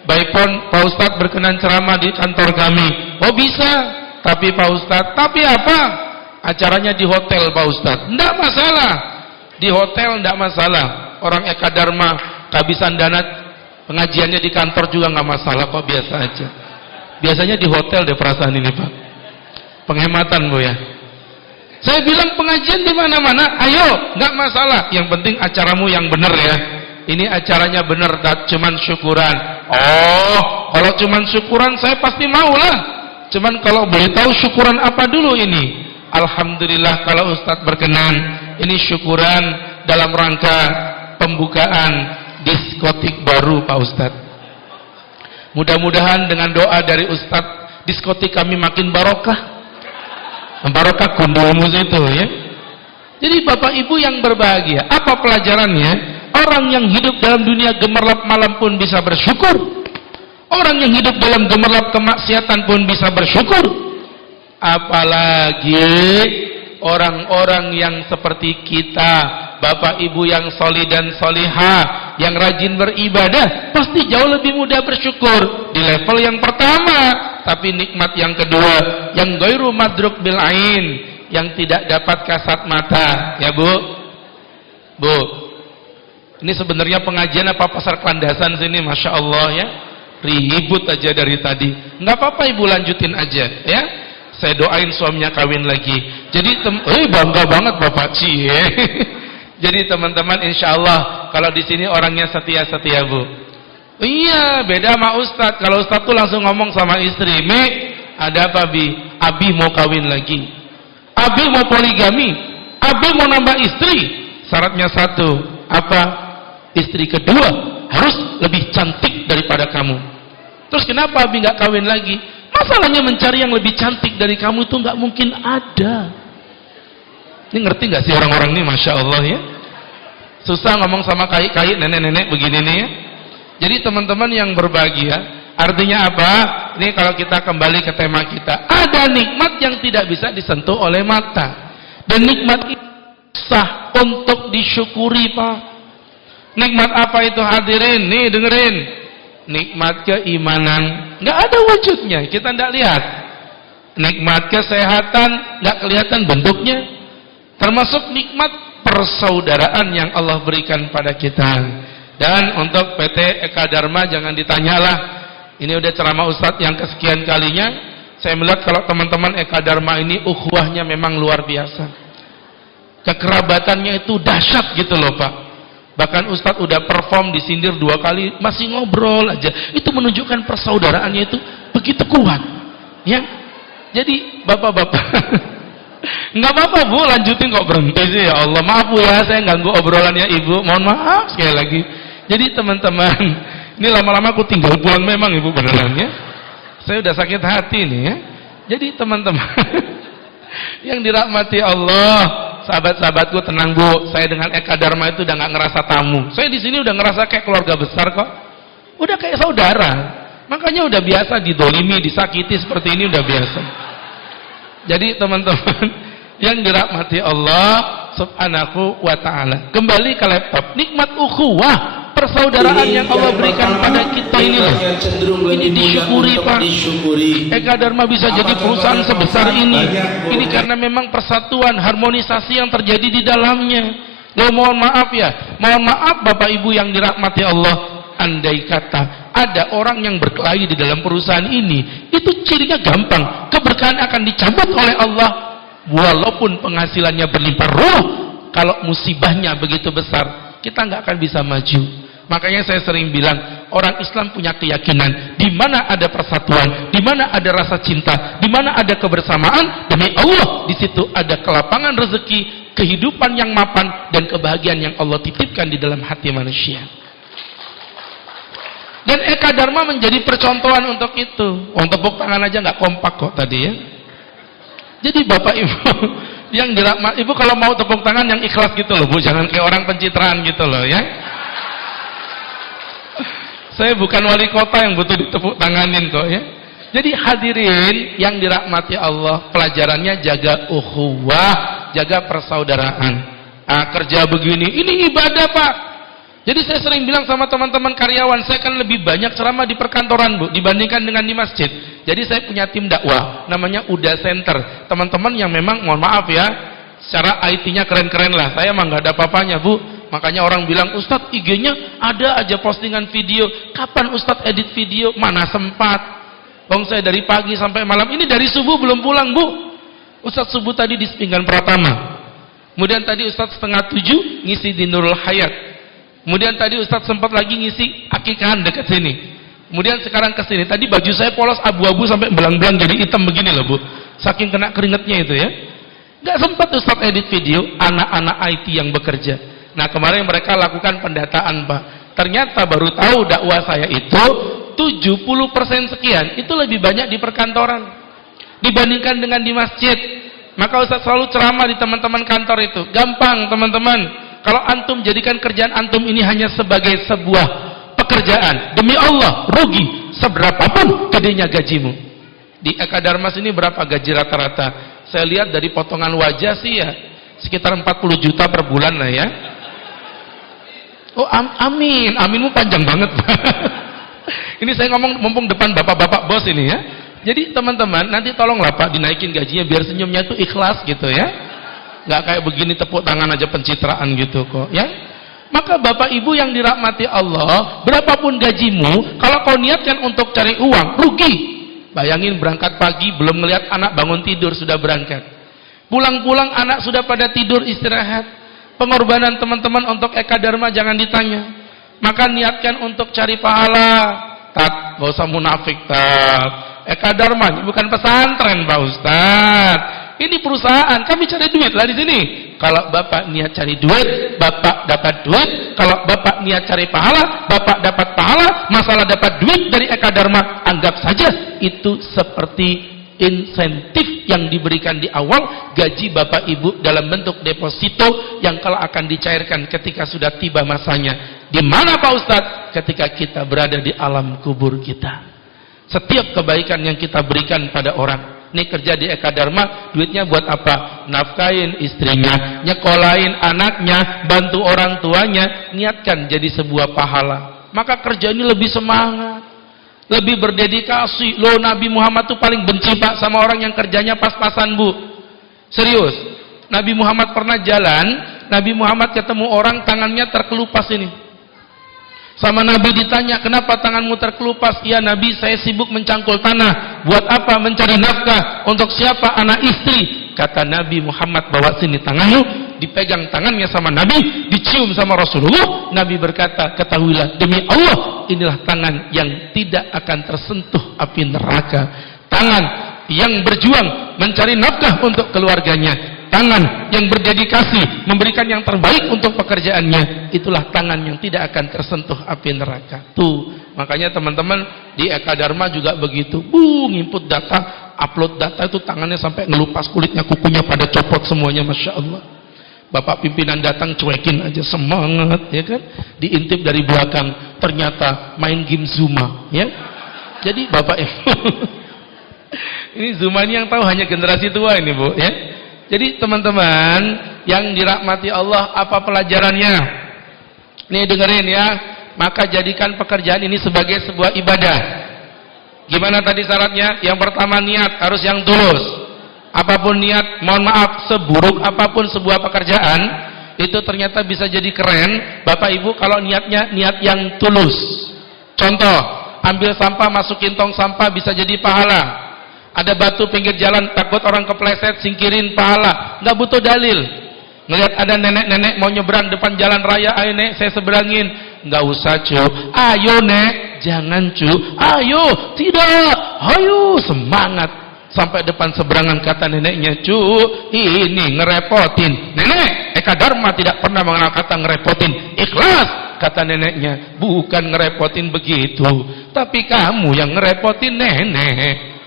Baipon, Pak Ustadz berkenan ceramah di kantor kami. Oh bisa, tapi Pak Ustadz, tapi apa? Acaranya di hotel, Pak Ustadz. Enggak masalah, di hotel enggak masalah. Orang Eka Dharma kehabisan dana, pengajiannya di kantor juga enggak masalah, kok biasa aja. Biasanya di hotel deh perasaan ini, Pak. Penghematan, Bu, ya. Saya bilang pengajian di mana-mana, ayo, enggak masalah. Yang penting acaramu yang benar, ya. Ini acaranya benar, tak cuman syukuran. Oh, kalau cuman syukuran saya pasti mau lah. Cuman kalau boleh tahu syukuran apa dulu ini? Alhamdulillah kalau Ustadz berkenan, ini syukuran dalam rangka pembukaan diskotik baru, Pak Ustadz. Mudah-mudahan dengan doa dari Ustadz, diskotik kami makin barokah. Barokah kundulmu itu, ya. Jadi Bapak Ibu yang berbahagia, apa pelajarannya? Orang yang hidup dalam dunia gemerlap malam pun bisa bersyukur. Orang yang hidup dalam gemerlap kemaksiatan pun bisa bersyukur. Apalagi orang-orang yang seperti kita, Bapak Ibu yang solih dan solihah, yang rajin beribadah, pasti jauh lebih mudah bersyukur di level yang pertama. Tapi nikmat yang kedua, yang ghairu madruk bil ain, yang tidak dapat kasat mata, ya Bu. Bu, ini sebenarnya pengajian apa pasar kelandasan sini? Masya Allah, ya. Ribut aja dari tadi. Nggak apa-apa Ibu, lanjutin aja, ya. Saya doain suaminya kawin lagi. Jadi bangga banget Bapak Ci. Jadi teman-teman, insya Allah kalau di sini orangnya setia-setia, Bu. Iya, beda sama Ustadz. Kalau Ustadz tuh langsung ngomong sama istri, Mi, ada apa Bi? Abi mau kawin lagi. Abi mau poligami. Abi mau nambah istri. Syaratnya satu, apa? Istri kedua harus lebih cantik daripada kamu. Terus kenapa Abi nggak kawin lagi? Masalahnya mencari yang lebih cantik dari kamu itu nggak mungkin ada. Ini ngerti nggak sih orang-orang ini? Masya Allah, ya. Susah ngomong sama kait-kait nenek-nenek begini nih, ya. Jadi teman-teman yang berbahagia, artinya apa? Ini kalau kita kembali ke tema kita, ada nikmat yang tidak bisa disentuh oleh mata, dan nikmat itu sah untuk disyukuri, Pak. Nikmat apa itu, hadirin? Nih dengerin. Nikmat keimanan nggak ada wujudnya, kita tidak lihat. nikmat kesehatan nggak kelihatan bentuknya, termasuk nikmat persaudaraan yang Allah berikan pada kita. Dan untuk PT Eka Dharma jangan ditanyalah, ini udah ceramah Ustadz yang kesekian kalinya. Saya melihat kalau teman-teman Eka Dharma ini ukhuwahnya memang luar biasa, kekerabatannya itu dahsyat gitu loh Pak. Bahkan Ustadz udah perform disindir 2 kali masih ngobrol aja, itu menunjukkan persaudaraannya itu begitu kuat ya. Jadi bapak-bapak nggak apa-apa Bu, lanjutin kok berhenti sih, ya Allah maaf Bu ya, saya ganggu obrolannya Ibu, mohon maaf sekali lagi. Jadi teman-teman, ini lama-lama aku tinggal pulang memang Ibu beneran ya, saya udah sakit hati nih ya. Jadi teman-teman yang dirahmati Allah, sahabat-sahabatku tenang Bu, saya dengan Eka Dharma itu udah nggak ngerasa tamu, saya di sini udah ngerasa kayak keluarga besar kok, udah kayak saudara. Makanya udah biasa didolimi, disakiti seperti ini udah biasa. Jadi teman-teman yang dirahmati Allah subhanahu wa ta'ala, kembali ke laptop, nikmat ukhuwah, persaudaraan yang Allah berikan pada kita ini loh, ini disyukuri Pak. Eka Dharma bisa jadi perusahaan sebesar ini karena memang persatuan, harmonisasi yang terjadi di dalamnya. Loh, mohon maaf ya, mohon maaf Bapak Ibu yang dirahmati Allah, andai kata ada orang yang berkelahi di dalam perusahaan ini, itu cirinya gampang, keberkahan akan dicabut oleh Allah walaupun penghasilannya berlimpah ruah. Kalau musibahnya begitu besar, kita nggak akan bisa maju. Makanya saya sering bilang, orang Islam punya keyakinan, di mana ada persatuan, di mana ada rasa cinta, di mana ada kebersamaan, demi Allah di situ ada kelapangan rezeki, kehidupan yang mapan, dan kebahagiaan yang Allah titipkan di dalam hati manusia. Dan Eka Dharma menjadi percontohan untuk itu. Tepuk tangan aja nggak kompak kok tadi ya. Jadi Bapak Ibu yang dirahmati, Ibu kalau mau tepuk tangan yang ikhlas gitu loh Bu, jangan kayak orang pencitraan gitu loh ya. Saya bukan wali kota yang butuh ditepuk tanganin kok ya. Jadi hadirin yang dirahmati Allah, pelajarannya jaga ukhuwah, jaga persaudaraan. Kerja begini, ini ibadah Pak. Jadi saya sering bilang sama teman-teman karyawan, saya kan lebih banyak ceramah di perkantoran Bu, dibandingkan dengan di masjid. Jadi saya punya tim dakwah, namanya Uda Center. Teman-teman yang memang, mohon maaf ya, secara IT-nya keren-keren lah, saya emang nggak ada apa-apanya Bu. Makanya orang bilang, Ustadz IG-nya ada aja postingan video. Kapan Ustadz edit video? Mana sempat? Bang saya dari pagi sampai malam, ini dari subuh belum pulang Bu. Ustadz subuh tadi di Sepinggan Pratama. Kemudian tadi Ustadz 6:30 ngisi di Nurul Hayat. Kemudian tadi Ustadz sempat lagi ngisi akikahan dekat sini. Kemudian sekarang ke sini. Tadi baju saya polos abu-abu sampai belang-belang jadi hitam begini loh Bu. Saking kena keringetnya itu ya. Gak sempat Ustadz edit video, anak-anak IT yang bekerja. Nah kemarin mereka lakukan pendataan Pak. Ternyata baru tahu dakwah saya itu 70% sekian. Itu lebih banyak di perkantoran dibandingkan dengan di masjid. Maka Ustadz selalu ceramah di teman-teman kantor itu. Gampang teman-teman. Kalau antum jadikan kerjaan antum ini hanya sebagai sebuah pekerjaan, demi Allah rugi seberapapun gedenya gajimu. Di Eka Dharma sini berapa gaji rata-rata? Saya lihat dari potongan wajah sih ya sekitar 40 juta per bulan lah ya. Oh amin, aminmu panjang banget. Ini saya ngomong mumpung depan bapak-bapak bos ini ya. Jadi teman-teman nanti tolonglah Pak dinaikin gajinya biar senyumnya itu ikhlas gitu ya. Nggak kayak begini tepuk tangan aja pencitraan gitu kok ya. Maka Bapak Ibu yang dirahmati Allah, berapapun gajimu, kalau kau niatkan untuk cari uang, rugi. Bayangin berangkat pagi belum melihat anak bangun tidur sudah berangkat. Pulang-pulang anak sudah pada tidur istirahat. Pengorbanan teman-teman untuk Eka Dharma jangan ditanya. Maka niatkan untuk cari pahala. Tat, gak usah munafik Tat. Eka Dharma bukan pesantren Pak Ustadz. Ini perusahaan, kami cari duit lah di sini. Kalau Bapak niat cari duit, Bapak dapat duit. Kalau Bapak niat cari pahala, Bapak dapat pahala. Masalah dapat duit dari Eka Dharma, anggap saja itu seperti insentif yang diberikan di awal gaji Bapak Ibu dalam bentuk deposito yang kalau akan dicairkan ketika sudah tiba masanya. Di mana Pak Ustadz? Ketika kita berada di alam kubur kita. Setiap kebaikan yang kita berikan pada orang, ini kerja di Eka Dharma, duitnya buat apa? Nafkain istrinya, nyekolahin anaknya, bantu orang tuanya, niatkan jadi sebuah pahala. Maka kerja ini lebih semangat. lebih berdedikasi. Loh, Nabi Muhammad tuh paling benci Pak sama orang yang kerjanya pas-pasan Bu. Serius. Nabi Muhammad pernah jalan, Nabi Muhammad ketemu orang tangannya terkelupas ini. Sama Nabi ditanya, kenapa tanganmu terkelupas? Ya Nabi, saya sibuk mencangkul tanah. Buat apa? Mencari nafkah. Untuk siapa? Anak istri. Kata Nabi Muhammad, bawa sini tanganmu. Dipegang tangannya sama Nabi, dicium sama Rasulullah. Nabi berkata, ketahuilah demi Allah, inilah tangan yang tidak akan tersentuh api neraka. Tangan yang berjuang mencari nafkah untuk keluarganya. Tangan yang berdedikasi memberikan yang terbaik untuk pekerjaannya, itulah tangan yang tidak akan tersentuh api neraka. Tuh, makanya teman-teman di Eka Dharma juga begitu. Nginput data, upload data itu tangannya sampai ngelupas kulitnya, kukunya pada copot semuanya, Masya Allah. Bapak pimpinan datang cuekin aja, semangat, ya kan? Diintip dari belakang, ternyata main game Zuma, ya. Jadi Bapak ini Zuma ini yang tahu hanya generasi tua ini Bu, ya. Jadi teman-teman yang dirahmati Allah, apa pelajarannya? Nih dengerin ya. Maka jadikan pekerjaan ini sebagai sebuah ibadah. Gimana tadi syaratnya? Yang pertama niat harus yang tulus. Apapun niat, mohon maaf, seburuk apapun sebuah pekerjaan, itu ternyata bisa jadi keren. Bapak Ibu kalau niatnya niat yang tulus. Contoh, ambil sampah masukin tong sampah bisa jadi pahala. Ada batu pinggir jalan, takut orang kepleset, singkirin, pahala. Nggak butuh dalil. Ngelihat ada nenek-nenek mau nyebrang depan jalan raya, ayo nek saya seberangin. Nggak usah cu, ayo nek, jangan cu, ayo, tidak, ayo, semangat. Sampai depan seberangan kata neneknya, cu, ini ngerepotin. Nenek, Eka Dharma tidak pernah mengenal kata ngerepotin. Ikhlas, kata neneknya, bukan ngerepotin begitu, tapi kamu yang ngerepotin nenek.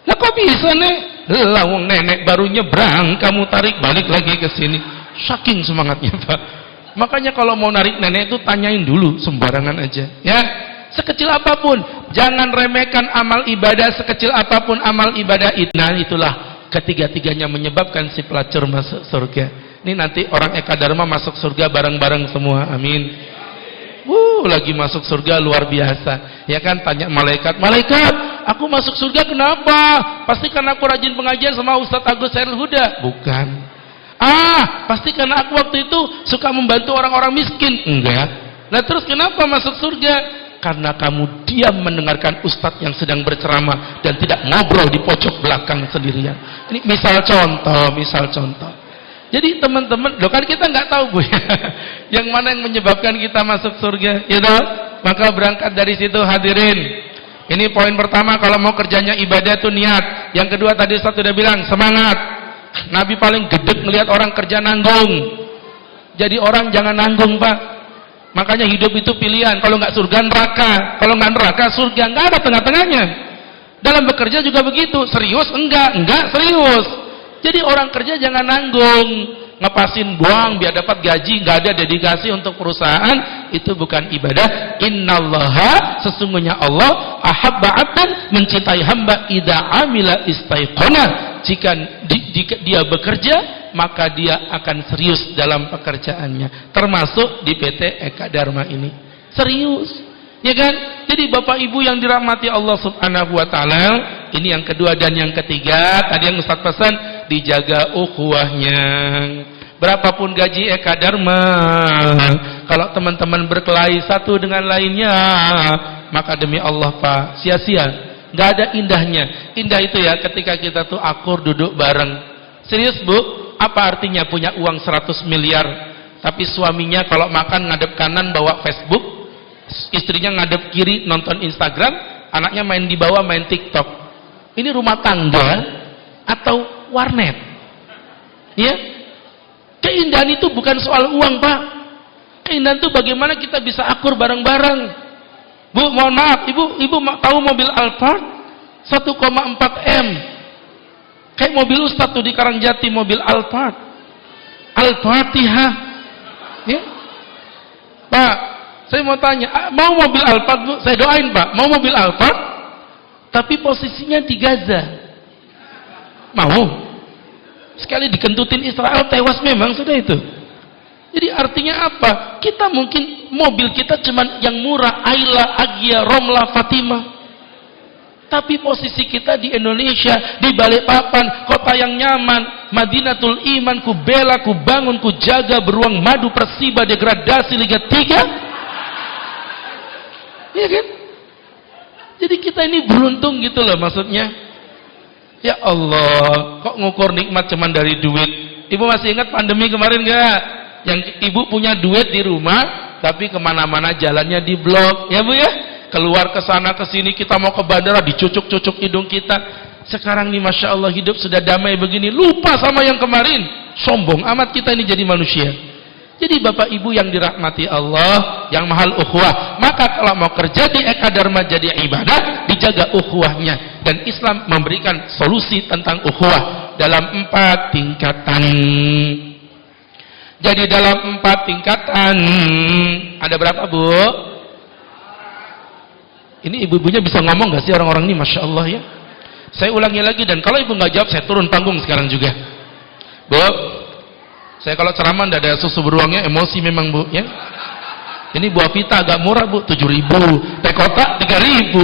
Lah kok bisa nek? Lawang nenek baru nyebrang, kamu tarik balik lagi ke sini. Saking semangatnya Pak. Makanya kalau mau narik nenek itu tanyain dulu, sembarangan aja. Ya, sekecil apapun, jangan remehkan amal ibadah sekecil apapun amal ibadah. Nah itulah ketiga-tiganya menyebabkan si pelacur masuk surga. Ini nanti orang Eka Dharma masuk surga bareng-bareng semua. Amin. Lagi masuk surga luar biasa. Ya kan, tanya malaikat, malaikat, aku masuk surga kenapa? Pasti karena aku rajin pengajian sama Ustadz Agus Khairul Huda. Bukan. Pasti karena aku waktu itu suka membantu orang-orang miskin. Enggak. Nah terus kenapa masuk surga? Karena kamu diam mendengarkan Ustadz yang sedang berceramah dan tidak ngobrol di pojok belakang sendirian. Ini misal contoh. Jadi teman-teman, loh kan kita nggak tahu Bu ya, yang mana yang menyebabkan kita masuk surga, gitu. Maka berangkat dari situ hadirin. Ini poin pertama, kalau mau kerjanya ibadah itu niat. Yang kedua tadi Ustaz sudah bilang semangat. Nabi paling gedek ngelihat orang kerja nanggung. Jadi orang jangan nanggung Pak. Makanya hidup itu pilihan. Kalau nggak surga neraka, kalau nggak neraka surga, nggak ada tengah-tengahnya. Dalam bekerja juga begitu, serius enggak serius. Jadi orang kerja jangan nanggung, ngepasin buang biar dapat gaji, nggak ada dedikasi untuk perusahaan, itu bukan ibadah. Innallaha, sesungguhnya Allah, ahabba 'abdan, mencintai hamba idza amila istaiqona. Jika dia bekerja, maka dia akan serius dalam pekerjaannya. Termasuk di PT Eka Dharma ini. Serius. Ya kan? Jadi Bapak Ibu yang dirahmati Allah Subhanahu wa taala, ini yang kedua. Dan yang ketiga, tadi yang Ustaz pesan, dijaga ukhuwahnya. Berapapun gaji Eka Dharma, kalau teman-teman berkelahi satu dengan lainnya, maka demi Allah Pak, sia-sia. Nggak ada indahnya. Indah itu ya ketika kita tuh akur duduk bareng. Serius Bu, apa artinya punya uang 100 miliar, tapi suaminya kalau makan ngadep kanan bawa Facebook, istrinya ngadep kiri nonton Instagram, anaknya main di bawah main TikTok. Ini rumah tangga atau warnet? Ya, keindahan itu bukan soal uang Pak. Keindahan itu bagaimana kita bisa akur bareng-bareng. Bu, mohon maaf, ibu tahu mobil Alphard 1,4 M. Kayak mobil Ustadz tuh di Karangjati, mobil Alphard. Al-Fatihah. Ya, Pak. Saya mau tanya, mau mobil Alphard Bu? Saya doain Pak, mau mobil Alphard, tapi posisinya di Gaza. Mau? Sekali dikentutin Israel, tewas memang sudah itu. Jadi artinya apa? Kita mungkin, mobil kita cuman yang murah, Ayla, Agia, Romla, Fatimah. Tapi posisi kita di Indonesia, di Balikpapan, kota yang nyaman, Madinatul Iman, ku bela, ku bangun, ku jaga, beruang madu, Persiba degradasi Liga 3. Iya kan? Jadi kita ini beruntung gitu loh maksudnya. Ya Allah, kok ngukur nikmat cuman dari duit? Ibu masih ingat pandemi kemarin nggak? Yang ibu punya duit di rumah, tapi kemana-mana jalannya di blok, ya bu ya? Keluar ke sana ke sini, kita mau ke bandara dicucuk-cucuk hidung kita. Sekarang nih masya Allah hidup sudah damai begini, lupa sama yang kemarin. Sombong amat kita ini jadi manusia. Jadi bapak ibu yang dirahmati Allah, yang mahal ukhuwah, maka kalau mau kerja di Eka Dharma jadi ibadah, dijaga ukhuwahnya. Dan Islam memberikan solusi tentang ukhuwah dalam 4 tingkatan. Jadi dalam 4 tingkatan, ada berapa bu? Ini ibu-ibunya bisa ngomong gak sih orang-orang ini? Masya Allah ya. Saya ulangi lagi, dan kalau ibu gak jawab, saya turun panggung sekarang juga. Bu, saya kalau ceramah tidak ada susu beruangnya, emosi memang bu ya. Ini buah vita agak murah bu, 7.000, teh kotak 3.000.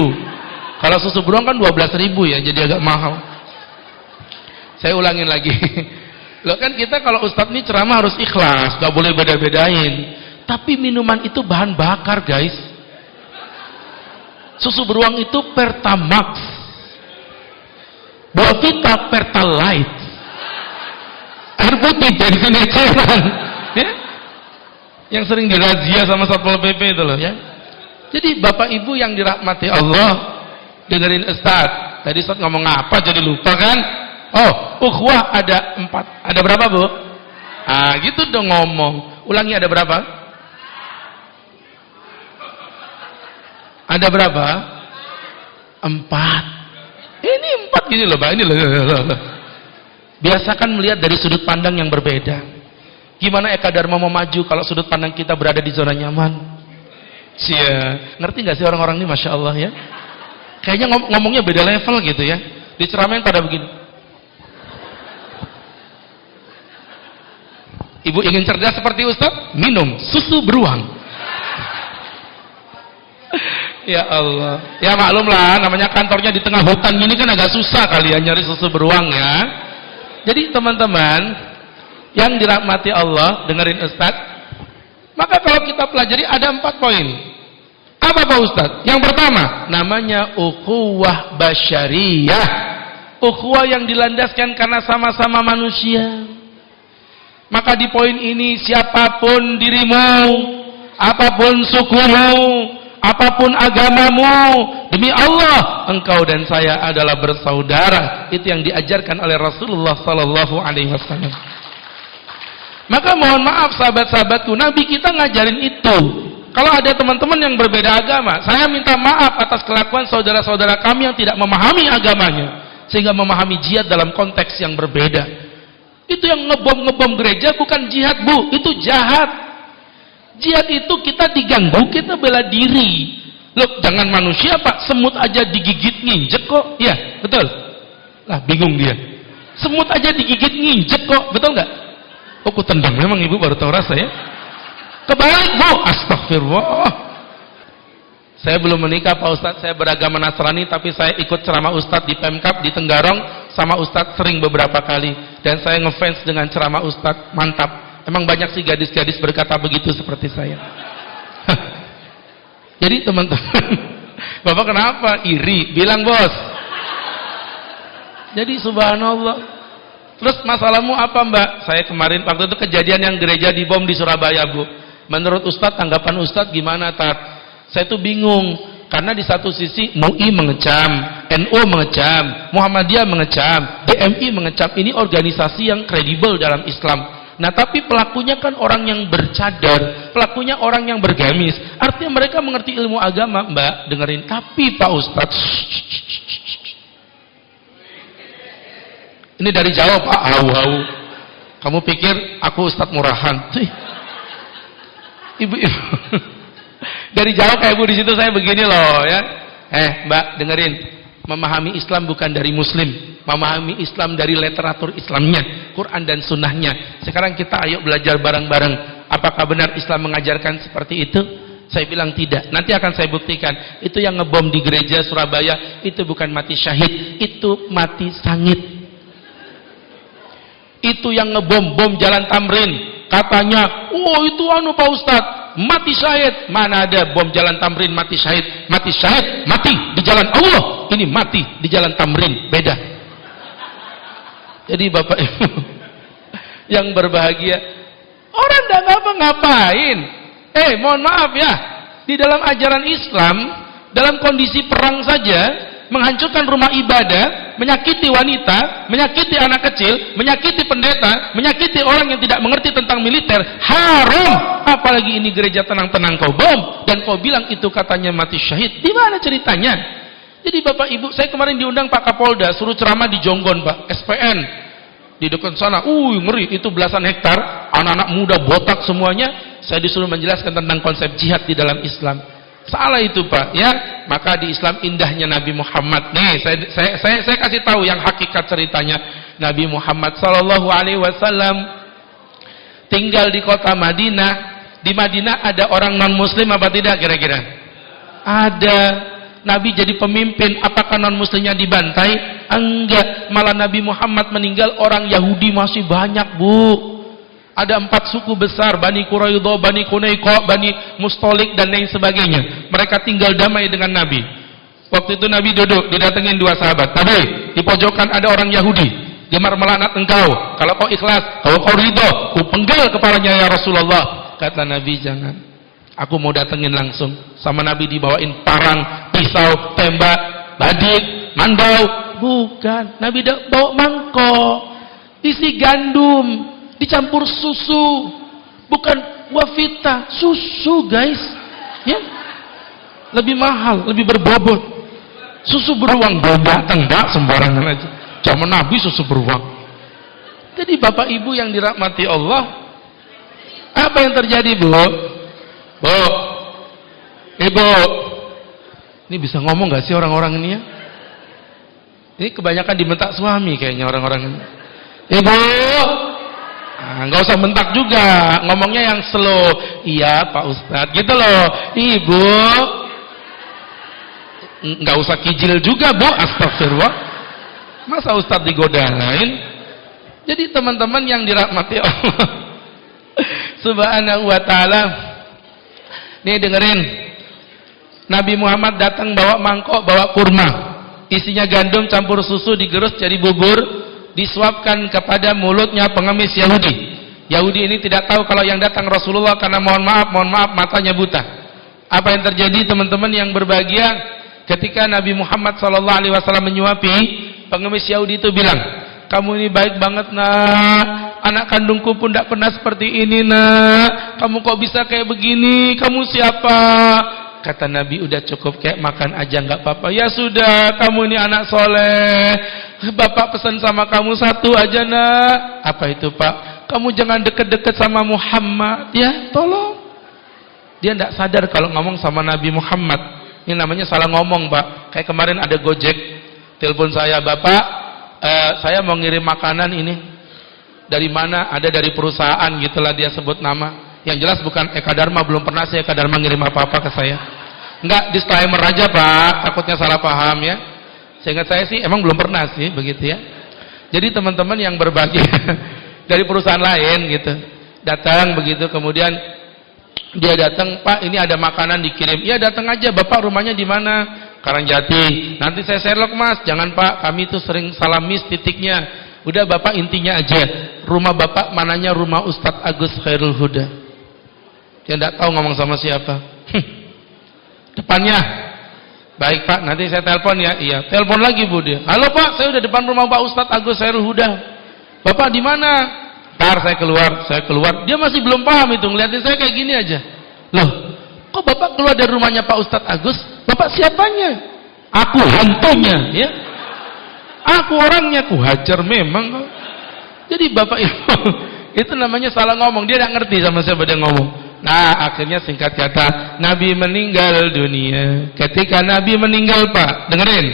Kalau susu beruang kan 12.000 ya, jadi agak mahal. Saya ulangin lagi. Loh kan kita kalau ustadz ini ceramah harus ikhlas, gak boleh beda-bedain. Tapi minuman itu bahan bakar guys. Susu beruang itu Pertamax, buah vita Pertalite, air putih dari sini eceran, ya? Yang sering dirazia sama Satpol PP itu loh ya. Jadi bapak ibu yang dirahmati Allah, dengerin Ustaz. Tadi Ustaz ngomong apa jadi lupa kan? Oh, ukhuwah ada 4. Ada berapa bu? Ah gitu dong ngomong. Ulangi, ada berapa? Ada berapa? 4. Ini 4 gini loh, Pak. Ini loh. Biasakan melihat dari sudut pandang yang berbeda. Gimana Eka Dharma mau maju kalau sudut pandang kita berada di zona nyaman? Cia, ngerti nggak sih orang-orang ini, masya Allah ya? Kayaknya ngomongnya beda level gitu ya. Diceramain pada begini. Ibu ingin cerdas seperti Ustadz? Minum susu beruang. Ya Allah, ya maklum lah, namanya kantornya di tengah hutan gini kan agak susah kalian nyari susu beruang ya. Jadi teman-teman yang dirahmati Allah, dengerin Ustadz. Maka kalau kita pelajari ada 4 poin. Apa Pak Ustadz? Yang pertama, namanya ukhuwah basyariyah. Ukhuwah yang dilandaskan karena sama-sama manusia. Maka di poin ini siapapun dirimu, apapun sukumu, apapun agamamu, demi Allah engkau dan saya adalah bersaudara. Itu yang diajarkan oleh Rasulullah sallallahu alaihi wasallam. Maka mohon maaf sahabat-sahabatku, Nabi kita ngajarin itu. Kalau ada teman-teman yang berbeda agama, saya minta maaf atas kelakuan saudara-saudara kami yang tidak memahami agamanya, sehingga memahami jihad dalam konteks yang berbeda. Itu yang ngebom gereja bukan jihad bu, itu jahat. Jihad itu kita diganggu, kita bela diri. Loh, jangan manusia Pak, semut aja digigit nginjek kok. Iya, betul. Lah, bingung dia. Semut aja digigit nginjek kok, betul nggak? Oh, ku tendang memang ibu baru tahu rasa ya. Kebalik bu, astagfirullah. Saya belum menikah Pak Ustadz, saya beragama Nasrani, tapi saya ikut ceramah Ustadz di Pemkab di Tenggarong sama Ustadz sering beberapa kali. Dan saya ngefans dengan ceramah Ustadz, mantap. Emang banyak sih gadis-gadis berkata begitu seperti saya. Jadi teman-teman, Bapak kenapa? Iri, bilang bos. Jadi subhanallah. Terus masalahmu apa mbak? Saya kemarin waktu itu kejadian yang gereja dibom di Surabaya bu. Menurut Ustadz, tanggapan Ustadz gimana Tat? Saya tuh bingung. Karena di satu sisi MUI mengecam, NU mengecam, Muhammadiyah mengecam, DMI mengecam. Ini organisasi yang kredibel dalam Islam. Nah tapi pelakunya kan orang yang bercadar, pelakunya orang yang bergamis. Artinya mereka mengerti ilmu agama, mbak. Dengerin. Tapi Pak Ustadz, ini dari Jawa Pak. Au. Kamu pikir aku Ustadz murahan? Ibu. Dari Jawa kayak ibu di situ saya begini loh ya. Mbak dengerin. Memahami Islam bukan dari Muslim, memahami Islam dari literatur Islamnya, Quran dan Sunnahnya. Sekarang kita ayo belajar bareng-bareng. Apakah benar Islam mengajarkan seperti itu? Saya bilang tidak. Nanti akan saya buktikan. Itu yang ngebom di gereja Surabaya, itu bukan mati syahid, itu mati sangit. Itu yang ngebom Jalan Tamrin. Katanya, oh itu Pak Ustadz, mati syahid. Mana ada bom Jalan Tamrin mati syahid? Mati syahid, mati di jalan Allah. Ini mati di Jalan Tamrin, beda. Jadi Bapak Ibu yang berbahagia, orang tidak ngapa-ngapain. Mohon maaf ya, di dalam ajaran Islam, dalam kondisi perang saja, menghancurkan rumah ibadah, menyakiti wanita, menyakiti anak kecil, menyakiti pendeta, menyakiti orang yang tidak mengerti tentang militer, haram. Apalagi ini gereja tenang-tenang kau bom, dan kau bilang itu katanya mati syahid. Di mana ceritanya? Jadi Bapak Ibu, saya kemarin diundang Pak Kapolda, suruh ceramah di Jonggon Pak, SPN. Di dekat sana, ngeri, itu belasan hektar, anak-anak muda botak semuanya. Saya disuruh menjelaskan tentang konsep jihad di dalam Islam. Salah itu Pak, ya. Maka di Islam indahnya Nabi Muhammad. Nih, saya kasih tahu yang hakikat ceritanya. Nabi Muhammad sallallahu alaihi wasallam tinggal di kota Madinah. Di Madinah ada orang non muslim apa tidak kira-kira? Ada. Nabi jadi pemimpin, apakah non muslimnya dibantai? Enggak, malah Nabi Muhammad meninggal, orang Yahudi masih banyak Bu. Ada 4 suku besar, Bani Quraidah, Bani Qunaiqa, Bani Mustolik dan lain sebagainya. Mereka tinggal damai dengan Nabi. Waktu itu Nabi duduk, didatengin 2 sahabat. Nabi, di pojokan ada orang Yahudi, gemar melaknat engkau. Kalau kau ikhlas, kalau kau ridho, ku penggal kepalanya ya Rasulullah. Kata Nabi, jangan. Aku mau datengin langsung. Sama Nabi dibawain parang, pisau, tembak, badik, mandau. Bukan, Nabi bawa mangkok, isi gandum, dicampur susu, bukan wafita, susu guys, ya, lebih mahal, lebih berbobot. Susu beruang datang Mbak, sembarangan aja. Zaman Nabi susu beruang. Jadi Bapak Ibu yang dirahmati Allah, apa yang terjadi Bu? Ibu, ini bisa ngomong gak sih orang-orang ini ya? Ini kebanyakan dibentak suami kayaknya orang-orang ini. Ibu, nggak usah bentak juga, ngomongnya yang slow. Iya Pak Ustadz, gitu loh. Ibu, nggak usah kijil juga Bu, astagfirullah. Masa Ustadz digodain? Jadi teman-teman yang dirahmati Allah Subhanahu wa ta'ala, nih dengerin. Nabi Muhammad datang bawa mangkok, bawa kurma, isinya gandum campur susu, digerus jadi bubur, disuapkan kepada mulutnya pengemis Yahudi. Yahudi ini tidak tahu kalau yang datang Rasulullah, karena mohon maaf matanya buta. Apa yang terjadi teman-teman yang berbahagia? Ketika Nabi Muhammad SAW menyuapi, pengemis Yahudi itu bilang, kamu ini baik banget nak, anak kandungku pun tidak pernah seperti ini nak, kamu kok bisa kayak begini, kamu siapa? Kata Nabi, udah cukup, kayak makan aja nggak apa-apa. Ya sudah, kamu ini anak soleh, Bapak pesan sama kamu satu aja nak. Apa itu Pak? Kamu jangan deket-deket sama Muhammad ya, tolong. Dia tidak sadar kalau ngomong sama Nabi Muhammad, ini namanya salah ngomong Pak. Kayak kemarin ada Gojek telepon saya, Bapak, saya mau ngirim makanan ini. Dari mana? Ada dari perusahaan gitulah dia sebut nama. Yang jelas bukan Eka Dharma, belum pernah sih Eka Dharma ngirim apa-apa ke saya. Enggak, disclaimer aja Pak, takutnya salah paham ya. Seingat saya sih emang belum pernah sih begitu ya. Jadi teman-teman yang berbahagia dari perusahaan lain gitu, datang begitu, kemudian dia datang, Pak ini ada makanan dikirim. Iya datang aja, Bapak rumahnya di mana? Karangjati. Nanti saya Sherlock Mas, jangan Pak, kami tuh sering salah miss titiknya. Udah Bapak intinya aja, rumah Bapak mananya rumah Ustadz Agus Khairul Huda. Dia tidak tahu ngomong sama siapa. Depannya, baik Pak, nanti saya telepon ya. Iya, telepon lagi Bu dia. Halo Pak, saya udah depan rumah Pak Ustadz Agus Khairul Huda. Bapak di mana? Ntar saya keluar. Dia masih belum paham itu, ngeliatin saya kayak gini aja. Loh, kok Bapak keluar dari rumahnya Pak Ustadz Agus? Bapak siapanya? Aku hantunya, ya. Aku orangnya, ku hajar memang. Jadi Bapak Ibu, itu namanya salah ngomong. Dia tidak ngerti sama siapa dia ngomong. Nah, akhirnya singkat kata, Nabi meninggal dunia. Ketika Nabi meninggal Pak, dengerin.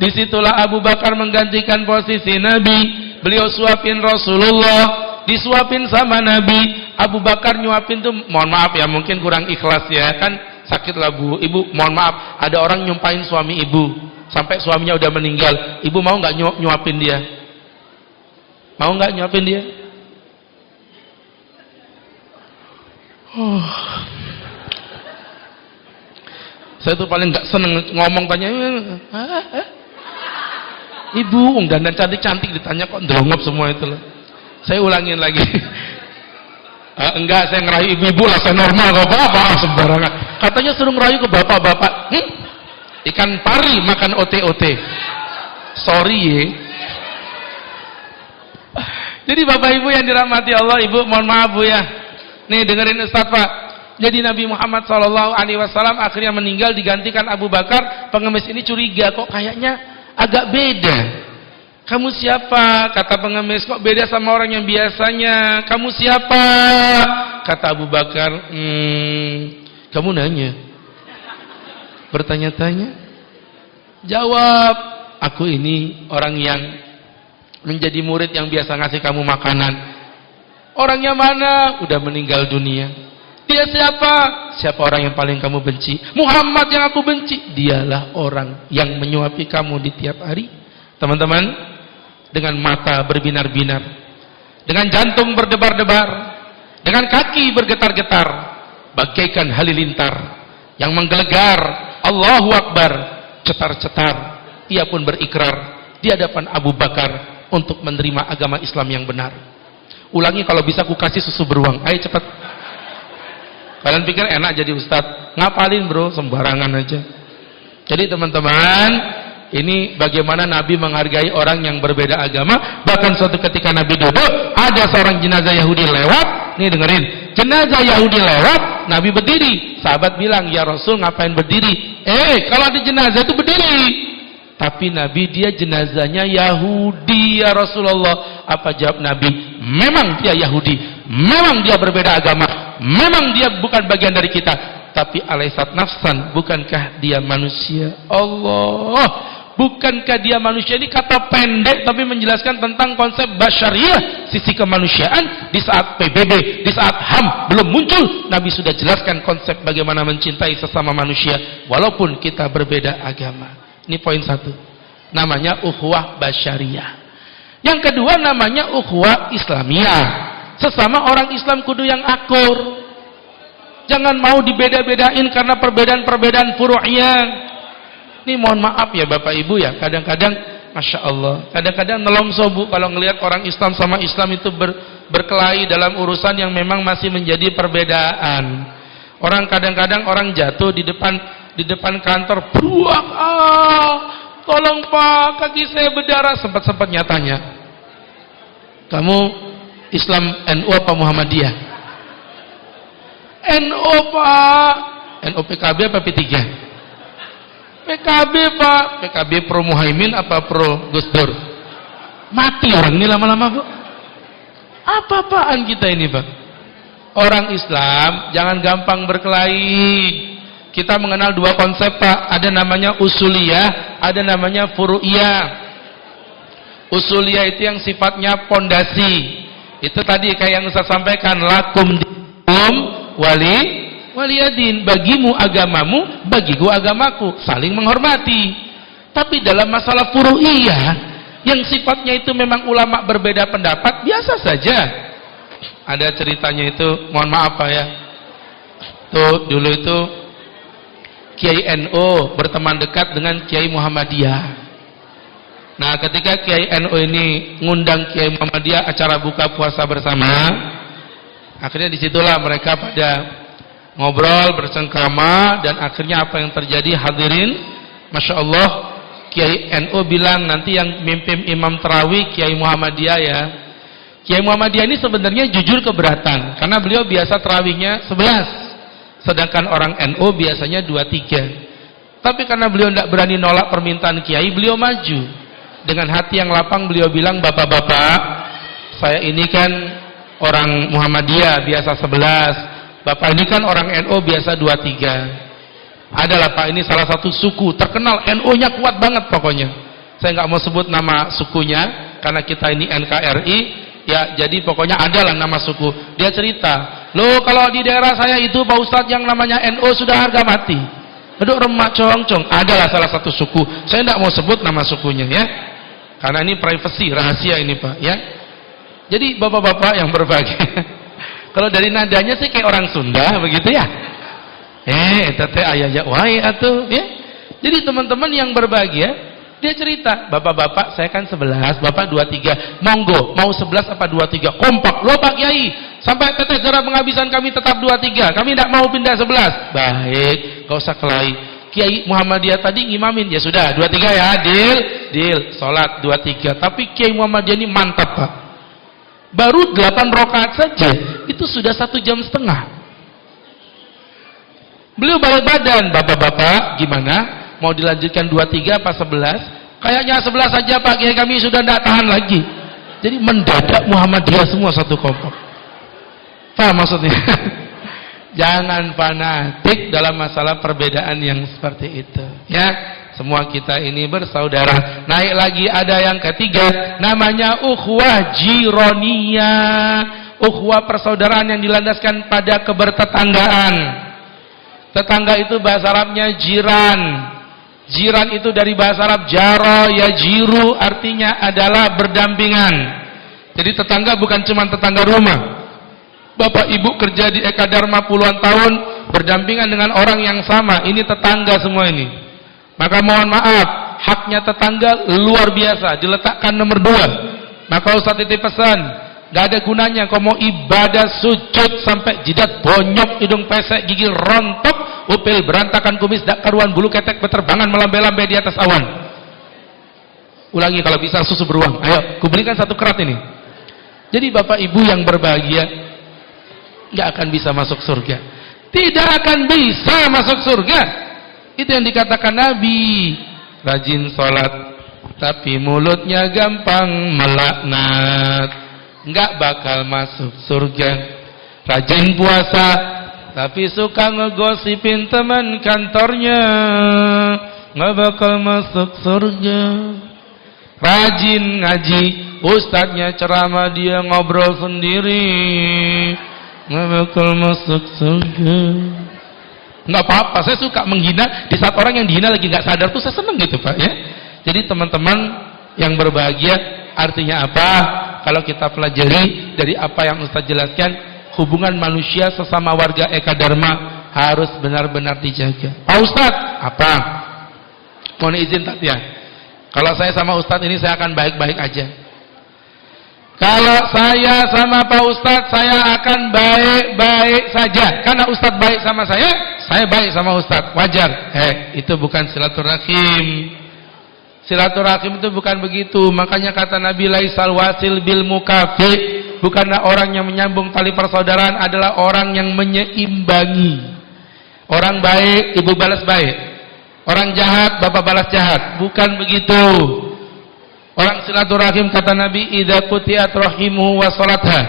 Disitulah Abu Bakar menggantikan posisi Nabi. Beliau suapin Rasulullah. disuapin sama Nabi. Abu Bakar nyuapin tuh, mohon maaf ya, mungkin kurang ikhlas ya, kan sakit lah bu, ibu mohon maaf, ada orang nyumpahin suami ibu, sampai suaminya udah meninggal, ibu mau nggak nyuapin dia? Mau nggak nyuapin dia? Saya tuh paling nggak seneng ngomong tanya, ibu dan cantik-cantik ditanya kok ndelongop semua itu loh. Saya ulangin lagi. Enggak, saya ngerayu ibu-ibu lah, saya normal kok, bapak sembarangan. Katanya suruh ngerayu ke bapak-bapak. Ikan pari makan ote-ote. Sorry ya. Jadi bapak ibu yang dirahmati Allah, ibu mohon maaf bu ya. Nih dengerin Ustaz Pak. Jadi Nabi Muhammad SAW akhirnya meninggal, digantikan Abu Bakar. Pengemis ini curiga, kok kayaknya agak beda. Kamu siapa? Kata pengemis, kok beda sama orang yang biasanya? Kamu siapa? Kata Abu Bakar, kamu nanya, bertanya-tanya. Jawab, aku ini orang yang menjadi murid yang biasa ngasih kamu makanan. Orangnya mana? Udah meninggal dunia. Dia siapa? Siapa orang yang paling kamu benci? Muhammad yang aku benci. Dialah orang yang menyuapi kamu di tiap hari. Teman-teman, dengan mata berbinar-binar, dengan jantung berdebar-debar, dengan kaki bergetar-getar, bagaikan halilintar yang menggelegar, Allahu Akbar, cetar-cetar, ia pun berikrar di hadapan Abu Bakar untuk menerima agama Islam yang benar. Ulangi kalau bisa ku kasih susu beruang. Ayo cepat. Kalian pikir enak jadi ustadz? Ngapalin bro, sembarangan aja. Jadi teman-teman, ini bagaimana Nabi menghargai orang yang berbeda agama. Bahkan suatu ketika Nabi duduk, ada seorang jenazah Yahudi lewat. Nih dengerin, jenazah Yahudi lewat, Nabi berdiri. Sahabat bilang, ya Rasul ngapain berdiri? Kalau ada jenazah itu berdiri. Tapi Nabi, dia jenazahnya Yahudi ya Rasulullah. Apa jawab Nabi? Memang dia Yahudi, memang dia berbeda agama, memang dia bukan bagian dari kita. Tapi alaisat nafsan, bukankah dia manusia? Allah, bukankah dia manusia? Ini kata pendek tapi menjelaskan tentang konsep basyariah, sisi kemanusiaan. Di saat PBB, di saat HAM belum muncul, Nabi sudah jelaskan konsep bagaimana mencintai sesama manusia walaupun kita berbeda agama. Ini poin satu, namanya ukhuwah basyariah. Yang kedua namanya ukhuwah Islamiyah. Sesama orang Islam kudu yang akur. Jangan mau dibeda-bedain karena perbedaan-perbedaan furu'iyah. Ini mohon maaf ya Bapak Ibu ya, kadang-kadang Masya Allah, kadang-kadang nelongso bu kalau ngelihat orang Islam sama Islam itu berkelahi dalam urusan yang memang masih menjadi perbedaan. Orang kadang-kadang orang jatuh di depan kantor, buak, tolong Pak, kaki saya berdarah. Sempat-sempatnya tanya, kamu Islam NU apa Muhammadiyah? NU Pak. NU PKB apa P3? PKB Pak. PKB pro Muhaimin apa pro Gus Dur? Mati orang ini lama-lama bu. Apa-apaan kita ini Pak? Orang Islam jangan gampang berkelahi. Kita mengenal dua konsep Pak. Ada namanya usuliyah, ada namanya furu'iyah. Usuliyah itu yang sifatnya pondasi. Itu tadi kayak yang Ustaz sampaikan, lakum dinum waliyadin, bagimu agamamu, bagiku agamaku, saling menghormati. Tapi dalam masalah furu'iyah yang sifatnya itu memang ulama berbeda pendapat, biasa saja. Ada ceritanya itu, mohon maaf Pak ya. Tuh dulu itu Kiai NU berteman dekat dengan Kiai Muhammadiyah. Nah, ketika Kiai NU ini ngundang Kiai Muhammadiyah acara buka puasa bersama, akhirnya disitulah mereka pada ngobrol bersengkrama, dan akhirnya apa yang terjadi hadirin, Masya Allah, Kiai NU bilang nanti yang mimpin imam tarawih Kiai Muhammadiyah ya. Kiai Muhammadiyah ini sebenarnya jujur keberatan, karena beliau biasa tarawihnya 11, sedangkan orang NU biasanya 2-3. Tapi karena beliau tidak berani nolak permintaan Kiai, beliau maju. Dengan hati yang lapang beliau bilang, bapak-bapak, saya ini kan orang Muhammadiyah biasa 11, bapak ini kan orang NU biasa 2-3. Adalah Pak, ini salah satu suku terkenal, NU-nya kuat banget pokoknya. Saya nggak mau sebut nama sukunya karena kita ini NKRI. Ya, jadi pokoknya adalah nama suku. Dia cerita, loh kalau di daerah saya itu Pak Ustadz yang namanya NO sudah harga mati. Aduh remak congcong. Adalah salah satu suku. Saya tidak mau sebut nama sukunya ya. Karena ini privacy, rahasia ini Pak ya. Jadi bapak-bapak yang berbahagia. Kalau dari nadanya sih kayak orang Sunda begitu ya. Tete ayah wae atuh ya. Jadi teman-teman yang berbahagia, dia cerita, bapak-bapak saya kan 11, bapak 23, monggo mau 11 apa 23, kompak, loh Pak Kiai, sampai tetes darah penghabisan kami tetap 23, kami tidak mau pindah 11. Baik, gak usah kelahi. Kiai Muhammadiyah tadi ngimamin, ya sudah 23 ya, deal, sholat 23. Tapi Kiai Muhammadiyah ini mantap Pak, baru 8 rakaat saja, itu sudah 1,5 jam. Beliau balik badan, bapak-bapak gimana? Mau dilanjutkan 23 apa 11? Kayaknya 11 saja Pak Kiai, kami sudah tidak tahan lagi. Jadi mendadak Muhammadiyah semua satu kelompok. Paham maksudnya? Jangan fanatik dalam masalah perbedaan yang seperti itu. Ya, semua kita ini bersaudara. Naik lagi ada yang ketiga, namanya ukhuwah jironiyah. Ukhuwah persaudaraan yang dilandaskan pada kebertetanggaan. Tetangga itu bahasa Arabnya jiran. Jiran itu dari bahasa Arab jaro ya jiru, artinya adalah berdampingan. Jadi tetangga bukan cuma tetangga rumah. Bapak ibu kerja di Eka Dharma puluhan tahun berdampingan dengan orang yang sama, ini tetangga semua ini. Maka mohon maaf, haknya tetangga luar biasa, diletakkan nomor 2. Maka Ustaz titip pesan, gak ada gunanya kau mau ibadah sujud sampai jidat bonyok, hidung pesek, gigi rontok, upil berantakan, kumis dak karuan, bulu ketek berterbangan melambai-lambai di atas awan. Ulangi kalau bisa, susu beruang. Ayo, kubelikan 1 kerat ini. Jadi bapak ibu yang berbahagia nggak akan bisa masuk surga. Tidak akan bisa masuk surga. Itu yang dikatakan Nabi. Rajin sholat tapi mulutnya gampang melaknat, nggak bakal masuk surga. Rajin puasa tapi suka ngegosipin teman kantornya, nggak bakal masuk surga. Rajin ngaji, ustadznya ceramah dia ngobrol sendiri, nggak bakal masuk surga. Nggak apa-apa, saya suka menghina di saat orang yang dihina lagi nggak sadar tuh saya seneng gitu Pak ya. Jadi teman-teman yang berbahagia artinya apa? Kalau kita pelajari dari apa yang Ustadz jelaskan, hubungan manusia sesama warga Eka Dharma harus benar-benar dijaga. Pak Ustadz, apa? Mohon izin tadi ya. Kalau saya sama Ustadz ini saya akan baik-baik aja. Kalau saya sama Pak Ustadz, saya akan baik-baik saja. Karena Ustadz baik sama saya baik sama Ustadz. Wajar. Itu bukan silaturahim. Silaturahim itu bukan begitu. Makanya kata Nabi, laisal wasil bil mukafi. Bukanlah orang yang menyambung tali persaudaraan adalah orang yang menyeimbangi. Orang baik, ibu balas baik. Orang jahat, bapak balas jahat. Bukan begitu. Orang silaturahim kata Nabi, idza qutiat rahimuhu wa salatha.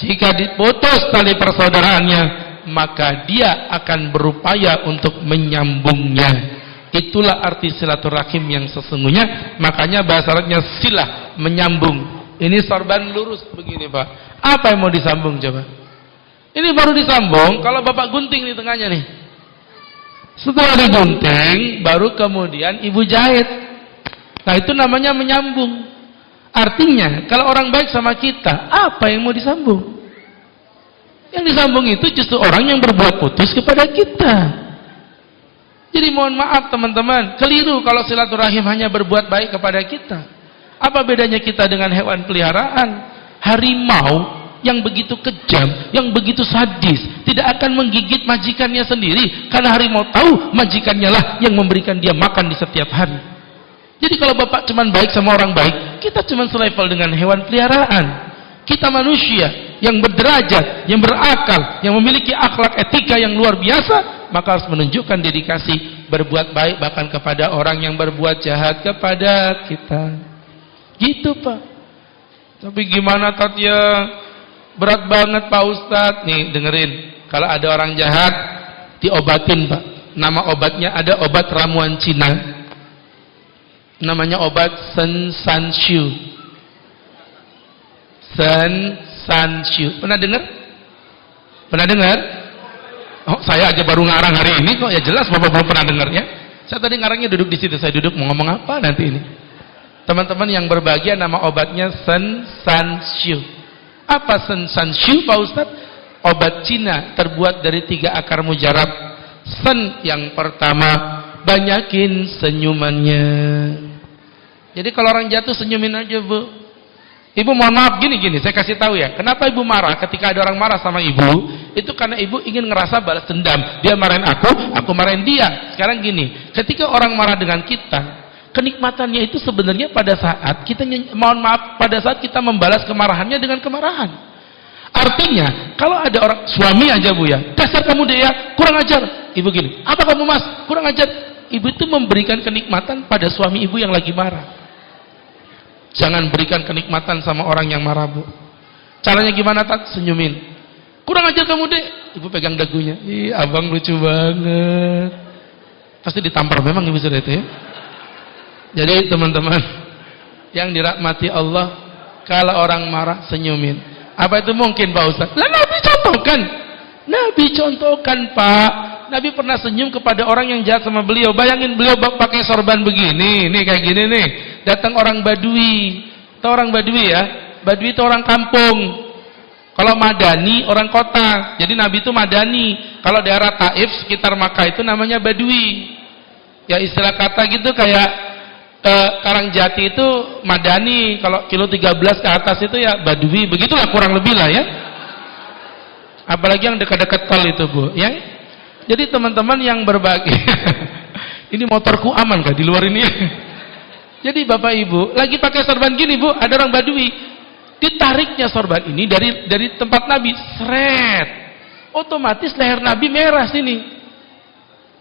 Jika diputus tali persaudaraannya, maka dia akan berupaya untuk menyambungnya. Itulah arti silaturahim yang sesungguhnya. Makanya bahasa Arabnya silah, menyambung. Ini sorban lurus begini Pak. Apa yang mau disambung coba? Ini baru disambung kalau bapak gunting di tengahnya nih. Setelah digunting, baru kemudian ibu jahit. Nah itu namanya menyambung. Artinya kalau orang baik sama kita, apa yang mau disambung? Yang disambung itu justru orang yang berbuat putus kepada kita. Jadi mohon maaf teman-teman, keliru kalau silaturahim hanya berbuat baik kepada kita. Apa bedanya kita dengan hewan peliharaan? Harimau yang begitu kejam, yang begitu sadis, tidak akan menggigit majikannya sendiri, karena harimau tahu majikannya lah yang memberikan dia makan di setiap hari. Jadi kalau bapak cuma baik sama orang baik, kita cuma selevel dengan hewan peliharaan. Kita manusia yang berderajat, yang berakal, yang memiliki akhlak etika yang luar biasa, maka harus menunjukkan dedikasi berbuat baik bahkan kepada orang yang berbuat jahat kepada kita. Gitu Pak. Tapi gimana Tatya? Berat banget Pak Ustadz. Nih dengerin, kalau ada orang jahat diobatin Pak. Nama obatnya ada obat ramuan Cina. Namanya obat Sensanshu. Sanshu. Pernah dengar? Pernah dengar? Oh, saya aja baru ngarang hari ini kok, ya jelas Bapak belum pernah dengar ya. Saya tadi ngarangnya duduk di situ, saya duduk mau ngomong apa nanti ini. Teman-teman yang berbahagia, nama obatnya Sanshu. Apa Sanshu Pak Ustadz? Obat Cina terbuat dari 3 akar mujarab. Sen yang pertama, banyakin senyumannya. Jadi kalau orang jatuh senyumin aja Bu. Ibu mohon maaf gini, saya kasih tahu ya. Kenapa ibu marah ketika ada orang marah sama ibu? Itu karena ibu ingin ngerasa balas dendam. Dia marahin aku marahin dia. Sekarang gini, ketika orang marah dengan kita, kenikmatannya itu sebenarnya pada saat kita, mohon maaf, pada saat kita membalas kemarahannya dengan kemarahan. Artinya, kalau ada orang, suami aja Bu ya, dasar kamu deh ya, kurang ajar. Ibu gini, apa kamu Mas? Kurang ajar. Ibu itu memberikan kenikmatan pada suami ibu yang lagi marah. Jangan berikan kenikmatan sama orang yang marah Bu. Caranya gimana Tat? Senyumin. Kurang ajar kamu deh. Ibu pegang dagunya. Ih, abang lucu banget. Pasti ditampar memang ibu sudah itu ya. Jadi teman-teman yang dirahmati Allah, kalau orang marah senyumin. Apa itu mungkin Pak Ustaz? Lah Nabi contohkan. Nabi contohkan Pak. Nabi pernah senyum kepada orang yang jahat sama beliau. Bayangin beliau pakai sorban begini, nih kayak gini nih. Datang orang Badui. Tahu orang Badui ya? Badui itu orang kampung. Kalau Madani orang kota. Jadi Nabi itu Madani. Kalau daerah Taif sekitar Makkah itu namanya Badui. Ya istilah kata gitu kayak Karangjati itu Madani. Kalau kilo 13 ke atas itu ya Badui. Begitulah kurang lebih lah ya. Apalagi yang dekat-dekat tol itu Bu, ya. Jadi teman-teman yang berbagi, ini motorku aman kah di luar ini? Jadi Bapak Ibu, lagi pakai sorban gini Bu, ada orang Badui, ditariknya sorban ini dari tempat Nabi, seret, otomatis leher Nabi merah sini.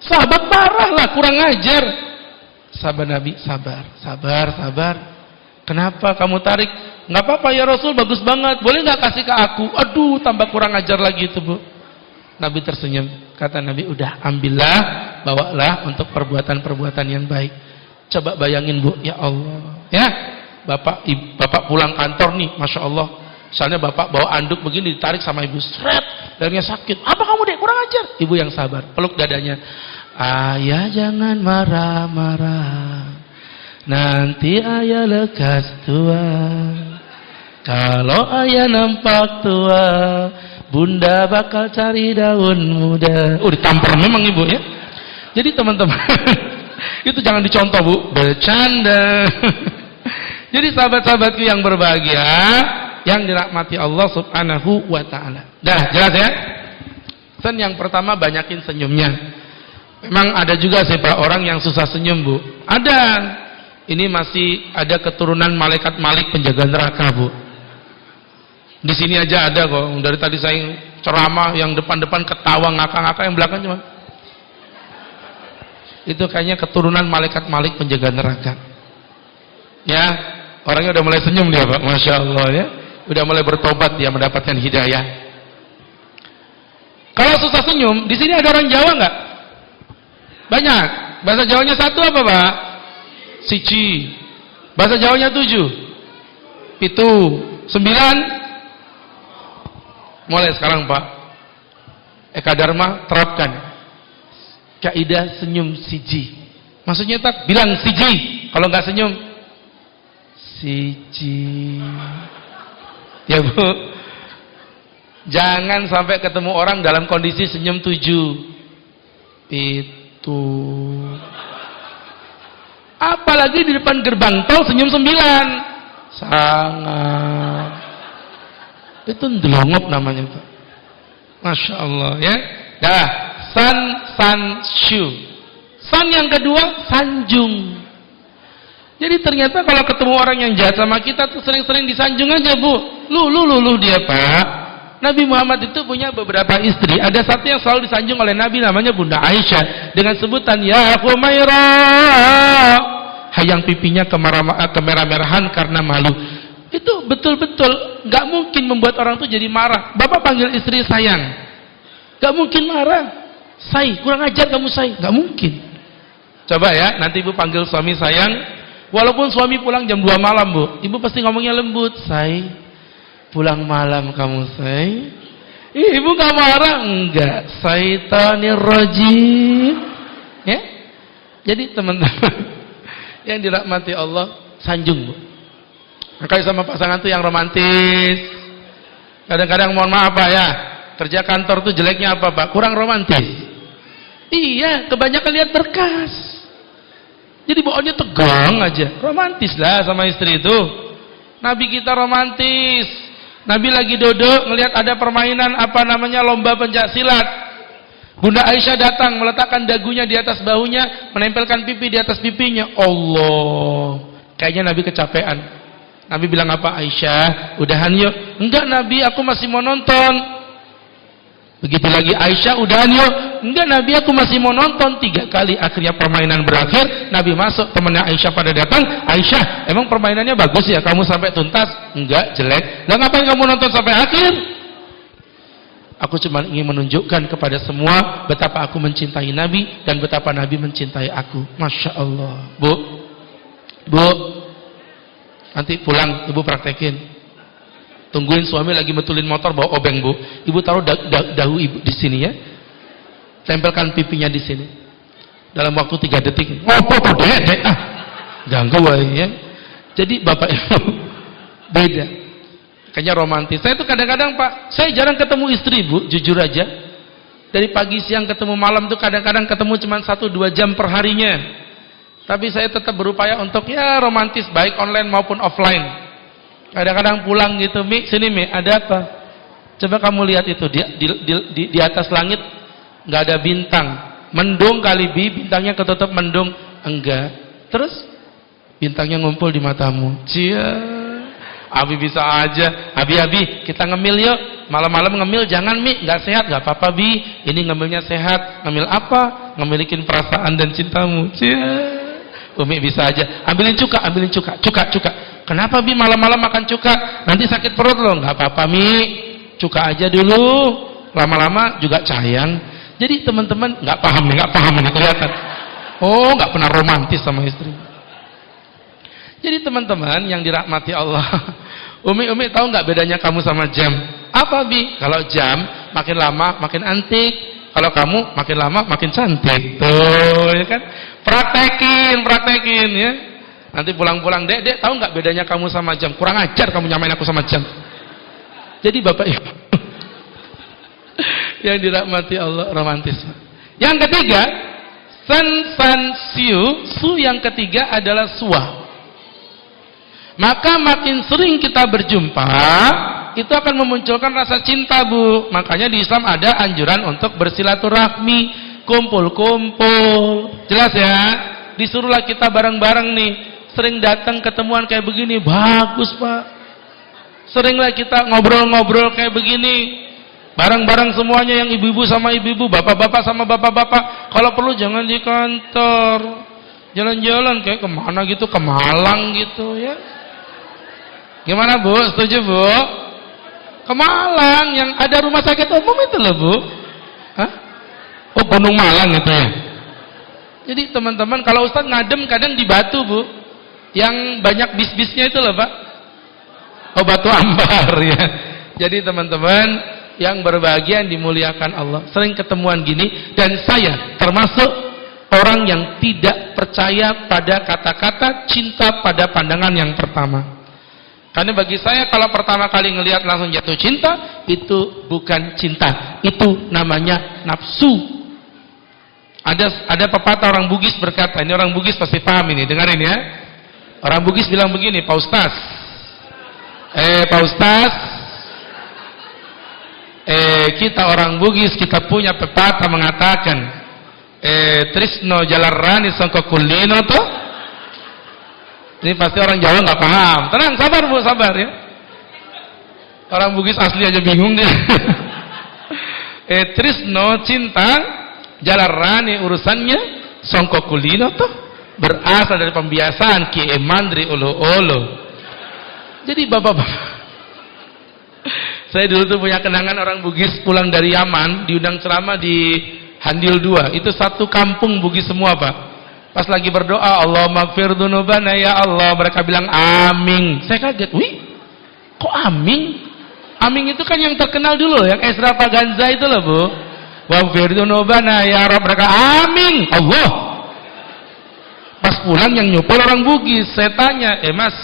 Sahabat marah lah, kurang ajar. Sahabat Nabi, sabar. Kenapa kamu tarik? Nggak apa-apa ya Rasul, bagus banget. Boleh nggak kasih ke aku? Aduh, tambah kurang ajar lagi itu Bu. Nabi tersenyum. Kata Nabi, udah ambillah, bawalah untuk perbuatan-perbuatan yang baik. Coba bayangin Bu, ya Allah. Ya, Bapak pulang kantor nih, Masya Allah. Misalnya Bapak bawa anduk begini, ditarik sama Ibu. Seret, lehernya sakit. Apa kamu deh, kurang ajar. Ibu yang sabar, peluk dadanya. Ayah jangan marah-marah. Nanti ayah lekas tua. Kalau ayah nampak tua, Bunda bakal cari daun muda. Ditampar memang Ibu ya. Jadi teman-teman, itu jangan dicontoh Bu, bercanda. Jadi sahabat-sahabatku yang berbahagia, yang dirahmati Allah Subhanahu wa taala. Dah jelas ya? Sen yang pertama, banyakin senyumnya. Memang ada juga sih Pak orang yang susah senyum Bu. Ada. Ini masih ada keturunan malaikat Malik penjaga neraka Bu. Di sini aja ada kok. Dari tadi saya ceramah yang depan-depan ketawa ngakak-ngakak, yang belakang cuma. Itu kayaknya keturunan malaikat Malik penjaga neraka. Ya, orangnya udah mulai senyum dia Pak, Masya Allah ya. Udah mulai bertobat dia mendapatkan hidayah. Kalau susah senyum, di sini ada orang Jawa nggak? Banyak. Bahasa Jawanya satu apa Pak? Siji. Bahasa Jawanya 7. 7. 9. Mulai sekarang Pak, Eka Dharma terapkan kaidah senyum siji. Maksudnya tak bilang siji, kalau nggak senyum siji. Ya Bu, jangan sampai ketemu orang dalam kondisi senyum 7. Itu. Apalagi di depan gerbang tol senyum 9. Sangat. Itu ndelongop namanya Pak. Masya Allah ya. Dah, Sanshu. San yang kedua, sanjung. Jadi ternyata kalau ketemu orang yang jahat sama kita tuh sering-sering disanjung aja Bu. Lu dia Pak. Nabi Muhammad itu punya beberapa istri. Ada satu yang selalu disanjung oleh Nabi, namanya Bunda Aisyah, dengan sebutan Ya Humairah. Hayang pipinya kemerah-merahan karena malu. Itu betul-betul gak mungkin membuat orang tuh jadi marah. Bapak panggil istri sayang, gak mungkin marah. Say, kurang ajar kamu say, gak mungkin. Coba ya, nanti Ibu panggil suami sayang. Walaupun suami pulang jam 2 malam Bu, Ibu pasti ngomongnya lembut. Say, Pulang malam kamu say. Ibu gak marah? Enggak. Syaitanir rajim. Ya. Jadi teman-teman yang dirahmati Allah, sanjung, Bu. Makanya sama pasangan tuh yang romantis. Kadang-kadang mohon maaf Pak ya, kerja kantor tuh jeleknya apa Pak? Kurang romantis. Iya, kebanyakan lihat berkas. Jadi bawaannya tegang aja. Romantis lah sama istri itu. Nabi kita romantis. Nabi lagi duduk ngelihat ada permainan apa namanya lomba pencak silat. Bunda Aisyah datang meletakkan dagunya di atas bahunya, menempelkan pipi di atas pipinya. Allah, kayaknya Nabi kecapean. Nabi bilang apa? Aisyah, udahan yuk. Enggak Nabi, aku masih mau nonton. Begitu lagi Aisyah, udahan yuk. Enggak Nabi, aku masih mau nonton. 3 kali akhirnya permainan berakhir. Nabi masuk, temannya Aisyah pada datang. Aisyah, emang permainannya bagus ya? Kamu sampai tuntas? Enggak, jelek. Lah ngapain kamu nonton sampai akhir? Aku cuma ingin menunjukkan kepada semua betapa aku mencintai Nabi dan betapa Nabi mencintai aku. Masya Allah. Bu, nanti pulang ibu praktekin. Tungguin suami lagi betulin motor bawa obeng Bu. Ibu taruh dahu ibu di sini ya. Tempelkan pipinya di sini. Dalam waktu 3 detik. Oh, dek. Ganggu ya. Jadi bapak ibu beda. Kayaknya romantis. Saya tuh kadang-kadang Pak, saya jarang ketemu istri Bu, jujur aja. Dari pagi siang ketemu malam tuh kadang-kadang ketemu cuma 1-2 jam per harinya. Tapi saya tetap berupaya untuk ya romantis baik online maupun offline. Kadang-kadang pulang gitu, Mi, sini Mi, ada apa? Coba kamu lihat itu di atas langit nggak ada bintang. Mendung kali Bi, bintangnya ketutup mendung. Enggak. Terus bintangnya ngumpul di matamu. Cia. Abi bisa aja. Abi kita ngemil yuk. Malam-malam ngemil jangan Mi, nggak sehat. Nggak apa-apa Bi, ini ngemilnya sehat. Ngemil apa? Ngemilikin perasaan dan cintamu. Cia. Umi bisa aja. Ambilin cuka. Kenapa Bi malam-malam makan cuka? Nanti sakit perut loh. Nggak apa-apa Mi, cuka aja dulu. Lama-lama juga sayang. Jadi teman-teman nggak paham ini kelihatan. Oh, nggak pernah romantis sama istri. Jadi teman-teman yang dirahmati Allah, Umi tahu nggak bedanya kamu sama jam? Apa Bi? Kalau jam makin lama makin antik, kalau kamu makin lama makin cantik. Tuh, ya kan? Praktekin ya. Nanti pulang-pulang, Dek, tahu nggak bedanya kamu sama jam? Kurang ajar kamu nyamain aku sama jam. Jadi Bapak Ibu yang dirahmati Allah, romantis. Yang ketiga, su yang ketiga adalah suah. Maka makin sering kita berjumpa, itu akan memunculkan rasa cinta Bu. Makanya di Islam ada anjuran untuk bersilaturahmi, kumpul-kumpul. Jelas ya? Disuruhlah kita bareng-bareng nih. Sering datang ketemuan kayak begini, bagus Pak. Seringlah kita ngobrol-ngobrol kayak begini. Bareng-bareng semuanya, yang ibu-ibu sama ibu-ibu, bapak-bapak sama bapak-bapak. Kalau perlu jangan di kantor. Jalan-jalan kayak kemana gitu, ke Malang gitu ya. Gimana Bu? Setuju Bu? Ke Malang yang ada rumah sakit umum itu loh Bu. Hah? Oh, Gunung Malang itu ya. Jadi teman-teman, kalau Ustadz ngadem kadang di Batu Bu, yang banyak bis-bisnya itu loh Pak. Oh, Batu Ambar ya. Jadi teman-teman yang berbahagia, yang dimuliakan Allah, sering ketemuan gini. Dan saya termasuk orang yang tidak percaya pada kata-kata cinta pada pandangan yang pertama. Karena bagi saya kalau pertama kali ngelihat langsung jatuh cinta, itu bukan cinta, itu namanya nafsu. Ada pepatah orang Bugis berkata, ini orang Bugis pasti paham ini, dengarin ya. Orang Bugis bilang begini, Pak Ustaz. Pak Ustaz, kita orang Bugis, kita punya pepatah mengatakan, Trisno jalarani sangko kulino tuh. Ini pasti orang Jawa nggak paham. Tenang, sabar Bu, sabar ya. Orang Bugis asli aja bingung dia. Trisno cinta, jalarani urusannya, songko kulino tuh berasal dari pembiasaan Ki Mandri olo-olo. Jadi bapak-bapak, saya dulu tuh punya kenangan orang Bugis pulang dari Yaman, diundang ceramah di Handil 2. Itu satu kampung Bugis semua Pak. Pas lagi berdoa, Allah maghfir dzunubana ya Allah, mereka bilang amin. Saya kaget, wih, kok amin? Aming itu kan yang terkenal dulu, yang extravaganza itu loh, Bu. Waghfir dzunubana ya Rabb, mereka amin. Allah. Pas pulang yang nyupul orang Bugis. Saya tanya, Mas,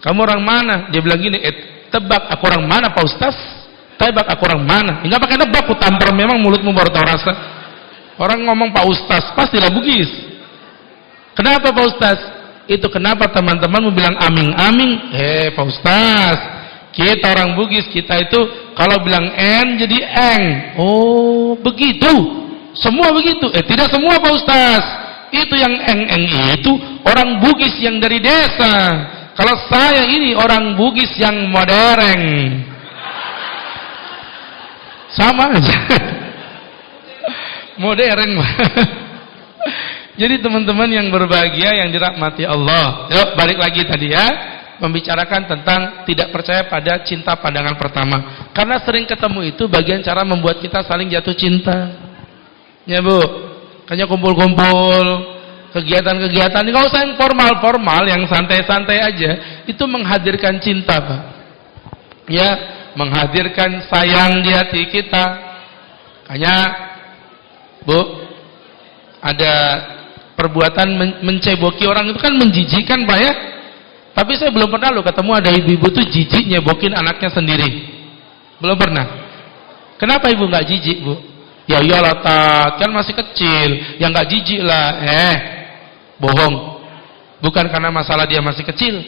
kamu orang mana? Dia bilang gini, tebak aku orang mana Pak Ustaz? Tebak aku orang mana? Enggak pakai nebak, aku tampar memang mulutmu baru tahu rasa. Orang ngomong Pak Ustaz, pastilah Bugis. Kenapa Pak Ustaz? Itu kenapa teman-teman mau bilang aming-aming? Pak Ustaz, kita orang Bugis, kita itu kalau bilang N jadi eng. Oh, begitu. Semua begitu. Tidak semua Pak Ustaz. Itu yang eng-eng itu orang Bugis yang dari desa. Kalau saya ini orang Bugis yang modern. Sama aja. Modern. Jadi teman-teman yang berbahagia, yang dirahmati Allah. Yuk balik lagi tadi ya, membicarakan tentang tidak percaya pada cinta pandangan pertama. Karena sering ketemu itu bagian cara membuat kita saling jatuh cinta. Ya Bu, kayaknya kumpul-kumpul, kegiatan-kegiatan, nggak usah yang formal-formal, yang santai-santai aja, itu menghadirkan cinta Pak. Ya, menghadirkan sayang di hati kita. Kayaknya Bu, ada perbuatan menceboki orang itu kan menjijikan Pak ya. Tapi saya belum pernah loh ketemu ada ibu-ibu tuh jijik nyebokin anaknya sendiri. Belum pernah. Kenapa ibu nggak jijik Bu? Ya iyalah Tat, kan masih kecil. Ya nggak jijik lah. Bohong. Bukan karena masalah dia masih kecil,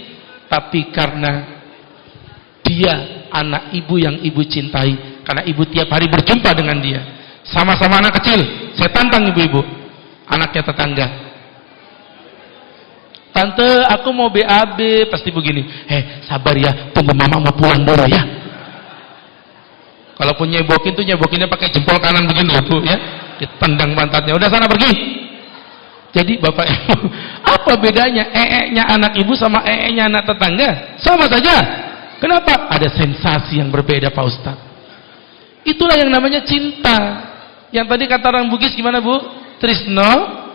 tapi karena dia anak ibu yang ibu cintai. Karena ibu tiap hari berjumpa dengan dia. Sama-sama anak kecil. Saya tantang ibu-ibu, anaknya tetangga. Tante, aku mau BAB. Pasti begini, sabar ya, tunggu mama mau pulang dulu ya. Kalaupun nyebokin tuh nyebokinnya pakai jempol kanan begini Bu ya, ditendang pantatnya. Udah sana pergi. Jadi Bapak Ibu, apa bedanya nya anak ibu sama nya anak tetangga? Sama saja. Kenapa? Ada sensasi yang berbeda Pak Ustaz. Itulah yang namanya cinta. Yang tadi kata orang Bugis gimana Bu? Trisno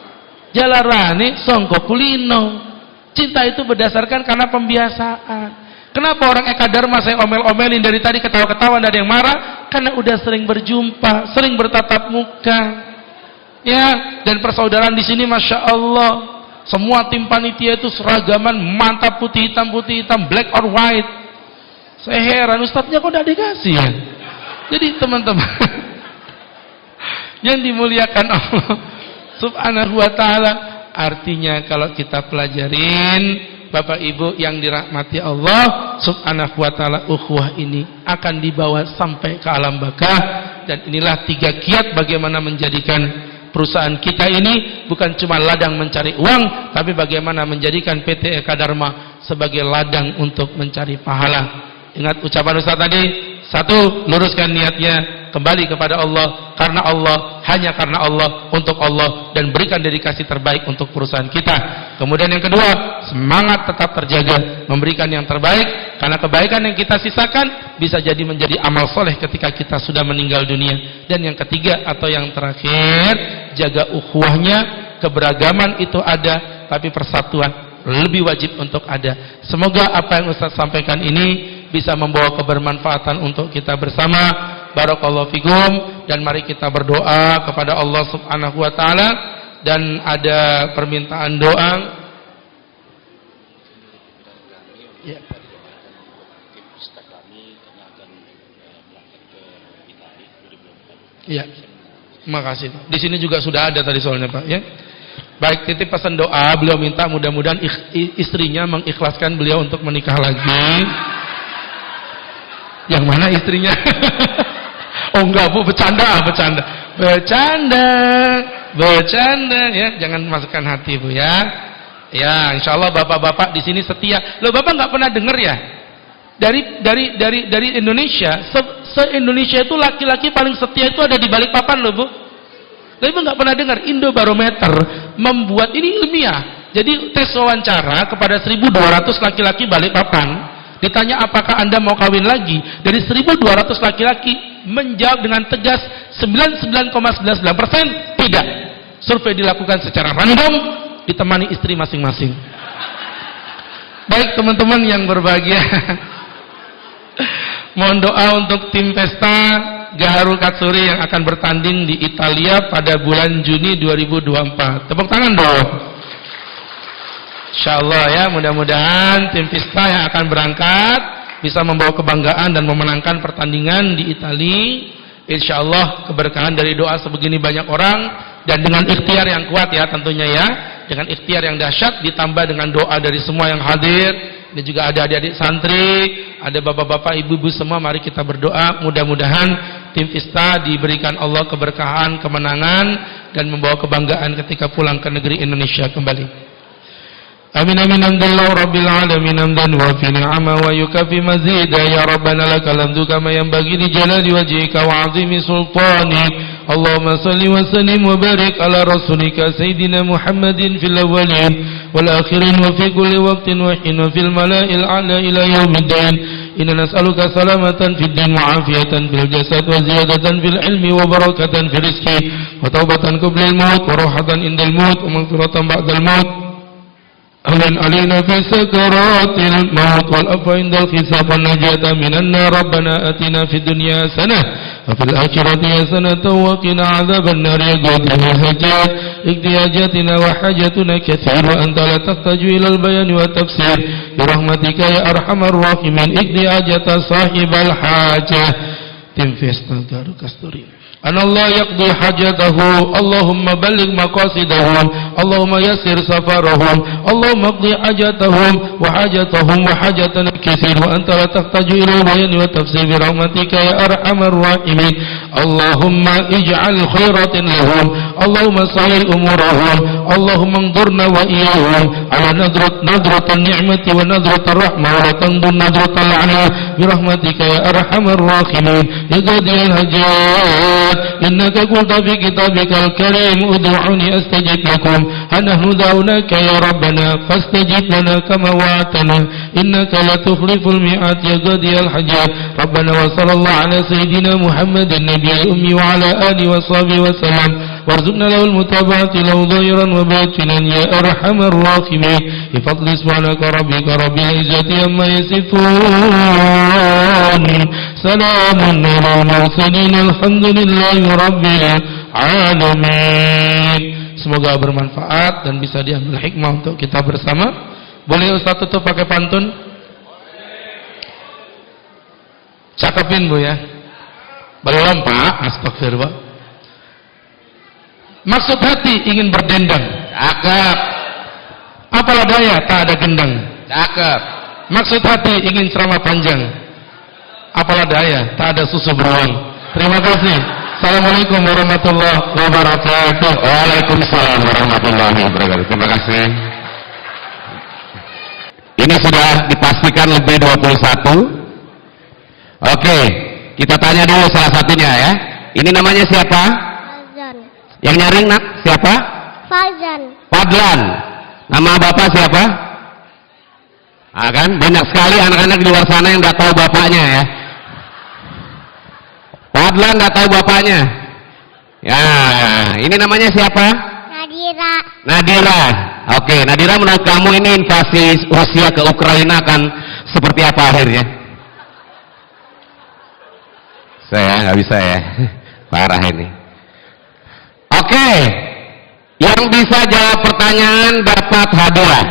Jalarane Songko Kulino. Cinta itu berdasarkan karena pembiasaan. Kenapa orang Eka Dharma saya omel-omelin dari tadi ketawa-ketawa, tidak ada yang marah? Karena udah sering berjumpa, sering bertatap muka. Ya, dan persaudaraan di sini Masya Allah. Semua tim panitia itu seragaman, mantap, putih hitam, black or white. Saya heran, Ustadznya kok tidak dikasih ya? Jadi teman-teman yang dimuliakan Allah Subhanahu wa ta'ala, artinya kalau kita pelajarin Bapak Ibu yang dirahmati Allah Subhanahu wa ta'ala, ukhuwah ini akan dibawa sampai ke alam bakah. Dan inilah 3 kiat bagaimana menjadikan perusahaan kita ini bukan cuma ladang mencari uang, tapi bagaimana menjadikan PT Eka Dharma sebagai ladang untuk mencari pahala. Ingat ucapan Ustaz tadi, 1, luruskan niatnya kembali kepada Allah, karena Allah, hanya karena Allah, untuk Allah, dan berikan dedikasi terbaik untuk perusahaan kita. Kemudian yang kedua, semangat tetap terjaga, memberikan yang terbaik, karena kebaikan yang kita sisakan bisa jadi menjadi amal soleh ketika kita sudah meninggal dunia. Dan yang ketiga atau yang terakhir, jaga ukhuwahnya. Keberagaman itu ada, tapi persatuan lebih wajib untuk ada. Semoga apa yang Ustaz sampaikan ini bisa membawa kebermanfaatan untuk kita bersama. Barakallahu fikum. Dan mari kita berdoa kepada Allah Subhanahu wa ta'ala. Dan ada permintaan doa ya. Iya, terima kasih. Di sini juga sudah ada tadi soalnya Pak ya. Baik, titip pesan doa, beliau minta mudah-mudahan istrinya mengikhlaskan beliau untuk menikah lagi. Yang mana istrinya? Oh enggak Bu, bercanda ya, jangan masukkan hati Bu ya. Ya, insyaallah bapak-bapak di sini setia. Loh, Bapak nggak pernah dengar ya? Dari Indonesia, se-Indonesia itu laki-laki paling setia itu ada di Balikpapan loh Bu. Tapi nggak pernah dengar Indobarometer membuat ini ilmiah. Jadi tes wawancara kepada 1.200 laki-laki Balikpapan. Ditanya apakah Anda mau kawin lagi? Dari 1.200 laki-laki menjawab dengan tegas 99,99% tidak. Survei dilakukan secara random, ditemani istri masing-masing. Baik teman-teman yang berbahagia. Mohon doa untuk tim pesta Gaharu Katsuri yang akan bertanding di Italia pada bulan Juni 2024. Tepuk tangan dong. Insyaallah ya, mudah-mudahan tim pesta yang akan berangkat bisa membawa kebanggaan dan memenangkan pertandingan di Italia. Insyaallah keberkahan dari doa sebegini banyak orang dan dengan ikhtiar yang kuat ya tentunya ya. Dengan ikhtiar yang dahsyat ditambah dengan doa dari semua yang hadir. Ini juga ada adik-adik santri, ada bapak-bapak, ibu-ibu semua, mari kita berdoa mudah-mudahan tim Vista diberikan Allah keberkahan, kemenangan dan membawa kebanggaan ketika pulang ke negeri Indonesia kembali. Amin amin hamdalillah rabbil alamin hamdan wa fi ni'ama wa yukafi mazida ya rabbana lakal hamdu kama yanbaghi li jalali wajhika wa 'azimi sultanik. Allahumma salli wa sallim wa barik ala rasulika sayyidina Muhammadin fil awwalin wal akhirin wa fi kulli waqtin wa hin wa fil mala'il a'la ila yaumiddin. Inna nas'aluka salamatan fid din wa 'afiyatan fil jasad wa ziyadatan fil ilmi wa barakatan fil rizqi wa taubatan qabla al maut wa rahatan indal maut wa maghfiratan ba'da al maut. أهلا علينا في سكرات الموت والعفو عند الحساب والنجاة من النار. ربنا آتنا في الدنيا حسنة وفي الآخرة حسنة وقنا عذاب النار. يا قاضي الحاجات اقضي حاجاتنا وحاجتنا كثير وأنت لا تحتاج إلى البيان والتفسير برحمتك يا أرحم الراحمين. اقضي حاجة صاحب الحاجة. Tim Vesta Gaharu Katsuri. Anallah yaqdi hajatahu, Allahumma balligh maqasidahum, Allahumma yassir safarahum, Allahumma qdi hajatahum wa hajatahum wa hajatana katsir wa anta la tahtaju ila bayan wa tafsir bi rahmatika ya arhamar rahimin. Allahumma ij'al khairatin lahum, Allahumma sahhil umurahum, Allahumma anzurna wa iyyahum ala nadratan ni'mati wa nadratar rahmah wa la tandur nadratal 'ala bi rahmatika ya arhamar rahimin. Ya qadiyal hajat إنك قلت في كتابك الكريم ادعوني أستجب لكم نحن دعوناك يا ربنا فاستجب لنا كما وعدتنا إنك لا تخلف الميعاد يا قاضي الحاجات. ربنا وصلى الله على سيدنا محمد النبي الأمي وعلى آله وصحبه وسلم وارزقنا له المتابعة له ظاهرا وباطنا يا أرحم الراحمين. بفضل سبحانك ربك رب العزة عما يصفون سلام على المرسلين الحمد لله رب العالمين. Semoga bermanfaat dan bisa diambil hikmah untuk kita bersama. Boleh Ustaz tutup pakai pantun? Cakepin Bu ya. Belum Pak, astagfirullah. Maksud hati ingin berdendang. Cakep. Apalah daya tak ada gendang. Cakep. Maksud hati ingin ceramah panjang. Apalah daya tak ada susu beruang. Terima kasih. Assalamualaikum warahmatullahi wabarakatuh. Waalaikumsalam warahmatullahi wabarakatuh. Terima kasih. Ini sudah dipastikan lebih 21. Oke, kita tanya dulu salah satunya ya. Ini namanya siapa? Fazan. Yang nyaring nak siapa? Fazan. Fadlan. Nama bapak siapa? Ah kan banyak sekali anak-anak di luar sana yang nggak tahu bapaknya ya. Fadlan nggak tahu bapaknya. Ya, ini namanya siapa? Nadira. Nadira. Oke, Nadira, menurut kamu ini invasi Rusia ke Ukraina akan seperti apa akhirnya? Saya nggak bisa ya, parah ini. Oke, yang bisa jawab pertanyaan dapat hadiah.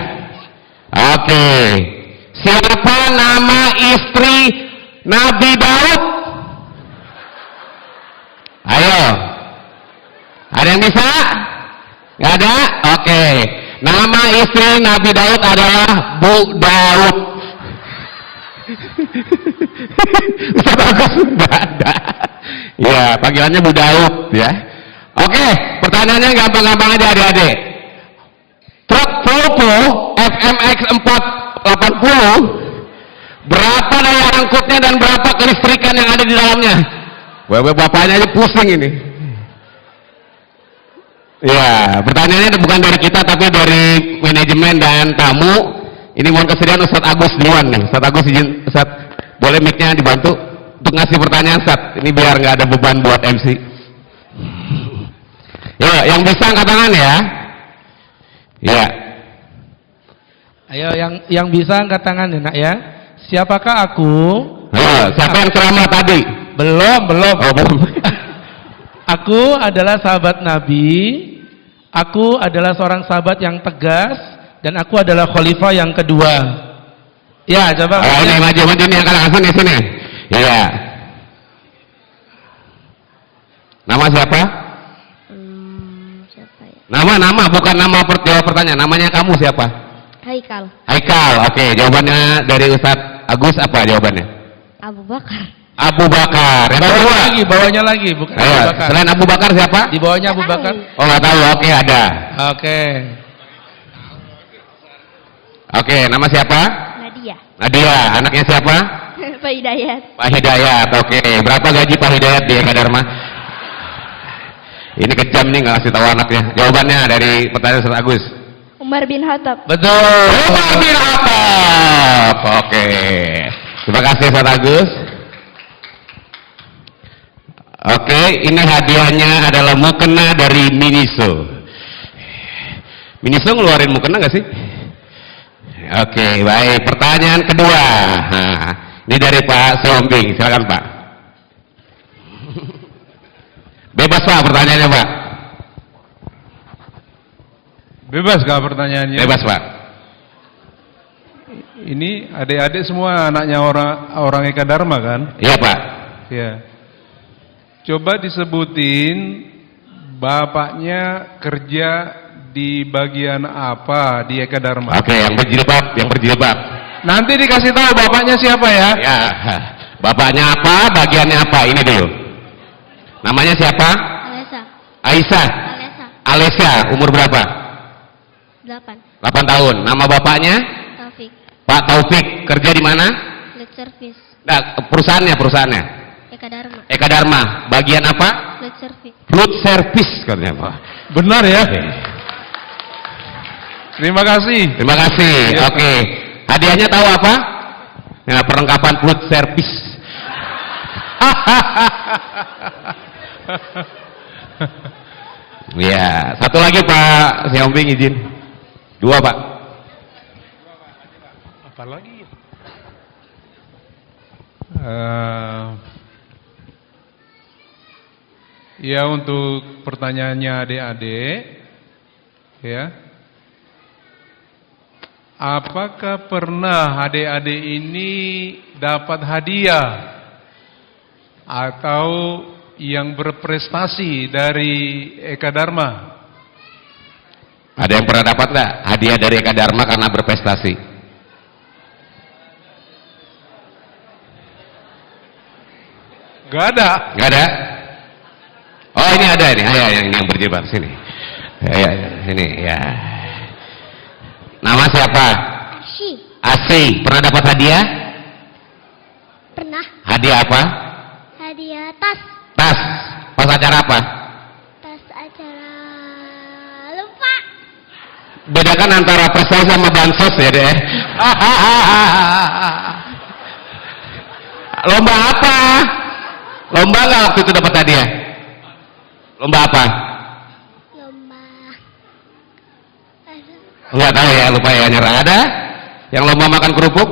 Oke, siapa nama istri Nabi Daud? Ayo, ada yang bisa? Nggak ada? Oke, nama istri Nabi Daud adalah Bu Daud. Ustaz Agus nggak ada. Ya, panggilannya Bu Daud ya. Oke, pertanyaannya gampang-gampang aja adik-adik. Truk Volvo FMX 480 berapa daya angkutnya dan berapa kelistrikan yang ada di dalamnya? Bapaknya aja pusing ini. Ya, pertanyaannya bukan dari kita tapi dari manajemen dan tamu. Ini mohon kesediaan Ustadz Agus duluan nih. Ustadz Agus izin, Ustadz boleh mic-nya dibantu untuk ngasih pertanyaan Ustadz. Ini biar nggak ada beban buat MC. Ya, yang bisa angkat tangan ya. Ya. Ayo yang bisa angkat tangan ya nak ya. Siapakah aku Ayo, siapa yang ceramah tadi? Belum. Oh, belum. Aku adalah sahabat Nabi. Aku adalah seorang sahabat yang tegas dan aku adalah khalifah yang kedua. Ya, coba. Oh, ini maju ini yang kalah sini sini. Iya. Nama siapa? Siapa ya? Nama bukan nama jawab pertanyaan. Namanya kamu siapa? Haikal. Haikal. Oke, jawabannya dari Ustadz Agus apa jawabannya? Abu Bakar. Abu Bakar. Yang kedua. Bawahnya lagi, bukan Ayo, Abu Bakar. selain Abu Bakar siapa? Di bawahnya Abu Bakar. Oh, nggak tahu. Oke, ada. Oke. Oke, nama siapa? Nadia. Nadia. Anaknya siapa? Pak Hidayat. Pak Hidayat. Oke, berapa gaji Pak Hidayat di Eka Dharma? Ini kejam nih nggak kasih tahu anaknya. Jawabannya dari pertanyaan Ustaz Agus. Umar bin Khattab. Betul. Umar bin Khattab. Oke. Terima kasih Ustaz Agus. Oke, ini hadiahnya adalah mukena dari Miniso. Miniso ngeluarin mukena nggak sih? Oke, baik. Pertanyaan kedua. Nah, ini dari Pak Siombing. Silakan Pak. Bebas Pak pertanyaannya Pak. Bebas kah pertanyaannya? Bebas Pak. Ini adik-adik semua anaknya orang Eka Dharma kan? Iya Pak. Ya. Coba disebutin bapaknya kerja di bagian apa di Eka Dharma? Oke, yang berjilbab. Nanti dikasih tahu bapaknya siapa ya? Ya. Bapaknya apa, bagiannya apa? Ini dulu. Namanya siapa? Alesa. Aisyah. Alesa. Alesya, umur berapa? 8. 8 tahun. Nama bapaknya? Taufik. Pak Taufik. Kerja di mana? Fleet service. Nah, perusahaannya. Eka Dharma. Eka Dharma. Bagian apa? Fleet service. Food service katanya Pak. Benar ya? Terima kasih. Terima kasih. Ya. Oke. Hadiahnya tahu apa? Ya, perlengkapan food service. Ya, satu lagi Pak Siombing izin. 2 Pak. Apa lagi? Ya untuk pertanyaannya adik-adik, ya. Apakah pernah adik-adik ini dapat hadiah atau yang berprestasi dari Eka Dharma? Ada yang pernah dapat nggak hadiah dari Eka Dharma karena berprestasi? Gak ada. Nggak ada? Oh ini ada ini. Ayo yang berjilbab sini. Ya, sini ya. Nama siapa? Ashi. Asi. Pernah dapat hadiah? Pernah. Hadiah apa? Hadiah tas. Tas. Pas acara apa? Tas acara lupa. Bedakan antara prestasi sama bansos ya deh. Lomba apa? Lomba nggak waktu itu dapat hadiah? Lomba apa? Lomba. Enggak tahu ya, lupa ya, nyerah. Ada? Yang lomba makan kerupuk?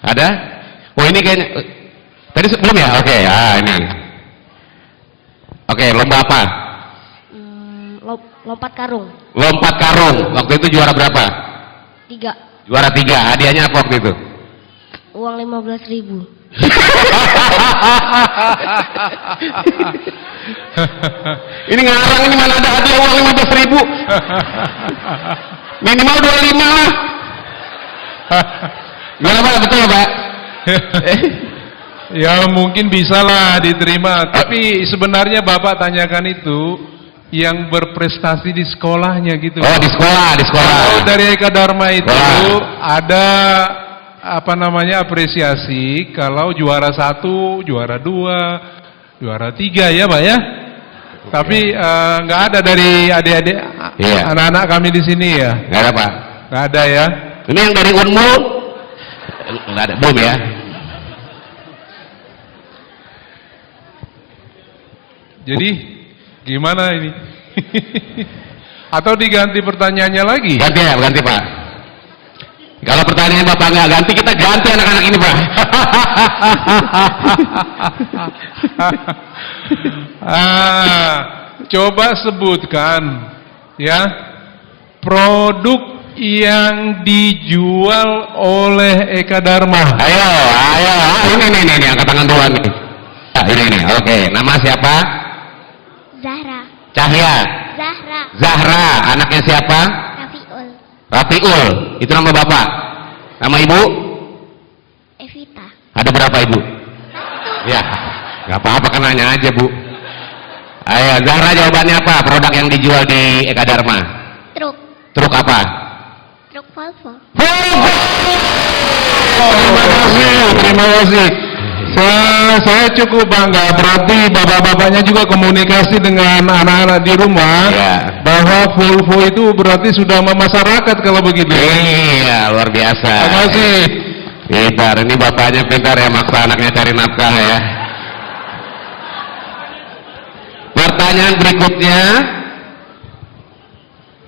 Ada? Oh ini kayaknya tadi sebelum ya? Oke, ini. Oke, lomba apa? Lompat karung. Lompat karung. Waktu itu juara berapa? 3. Juara 3. Hadiahnya apa waktu itu? Uang 15.000. Ini ngarang, ini mana ada hadiah uang 15.000? Minimal 25 lah. Gimana Pak? Betul ya Pak? Ya mungkin bisa lah diterima. Tapi sebenarnya Bapak tanyakan itu yang berprestasi di sekolahnya gitu. Oh di sekolah, di sekolah. Kalau dari Eka Dharma itu Wah. ada apresiasi kalau juara 1, juara 2, juara 3 ya Pak ya. Tapi nggak ada dari adik-adik Iya. anak-anak kami di sini ya. Nggak ada Pak. Nggak ada ya. Ini yang dari Unmu? Nggak ada, belum ya? Jadi gimana ini? Atau diganti pertanyaannya lagi? Ganti ya, ganti Pak. Kalau pertanyaannya Bapak nggak ganti, kita ganti anak-anak ini, Pak. Coba sebutkan ya produk yang dijual oleh Eka Dharma. Ayo, ini angkat tangan duluan nih. Nah, ini, oke. Nama siapa? Zahra. Cahya. Zahra. Zahra, anaknya siapa? Rafiul. Rafiul, itu nama Bapak. Nama Ibu? Evita. Ada berapa Ibu? Ya, nggak apa-apa kan nanya aja Bu. Ayo, Zahra jawabannya apa? Produk yang dijual di Eka Dharma? Truk. Truk apa? Truk Volvo. Terima kasih. Saya cukup bangga, berarti bapak-bapaknya juga komunikasi dengan anak-anak di rumah Ya. bahwa Volvo itu berarti sudah memasyarakat kalau begitu. Iya, luar biasa. Terima kasih. Pintar, ini bapaknya pintar ya, maksa anaknya cari nafkah ya. Pertanyaan berikutnya,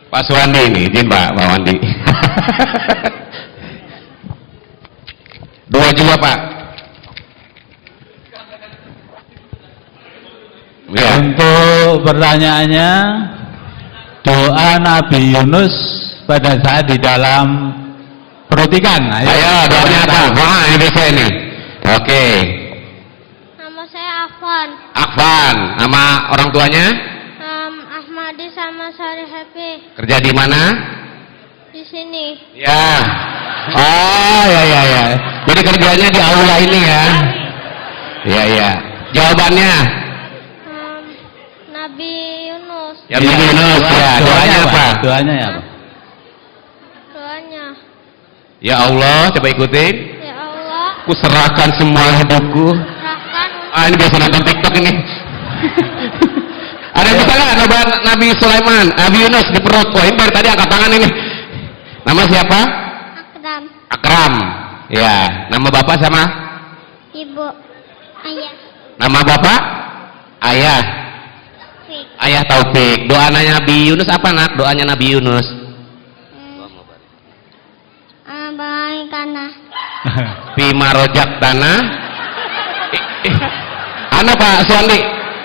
Pak Suwandi ini, izin Pak Wandi. 2 juga Pak. Ya. Untuk pertanyaannya, doa Nabi Yunus pada saat di dalam perut ikan. Ayo, doanya apa? Wah, ini bisa ini. Oke. Nama saya Afwan. Akvan, nama orang tuanya? Ahmadi sama Sari Happy. Kerja di mana? Di sini. Ya. Oh, ya. Jadi kerjanya di aula ini ya. Iya. Jawabannya? Nabi Yunus. Ya, Nabi Yunus ya. Doanya apa? Doanya apa? Doanya. Ya Allah, coba ikutin. Ya Allah, Ku serahkan semua hidupku. serahkan Ah, ini biasa nonton TikTok ini. Ada yang bisa nggak Nabi Sulaiman, Nabi Yunus di perut? Wah, ini dari tadi angkat tangan ini. Nama siapa? Akram. Akram. Ya. Nama bapak sama? Ibu. Ayah. Nama bapak? Ayah. Fik. Ayah Taufik. Doanya Nabi Yunus apa nak? Doanya Nabi Yunus. Baik kana. Bima rojak tanah. Ana Pak Suwandi.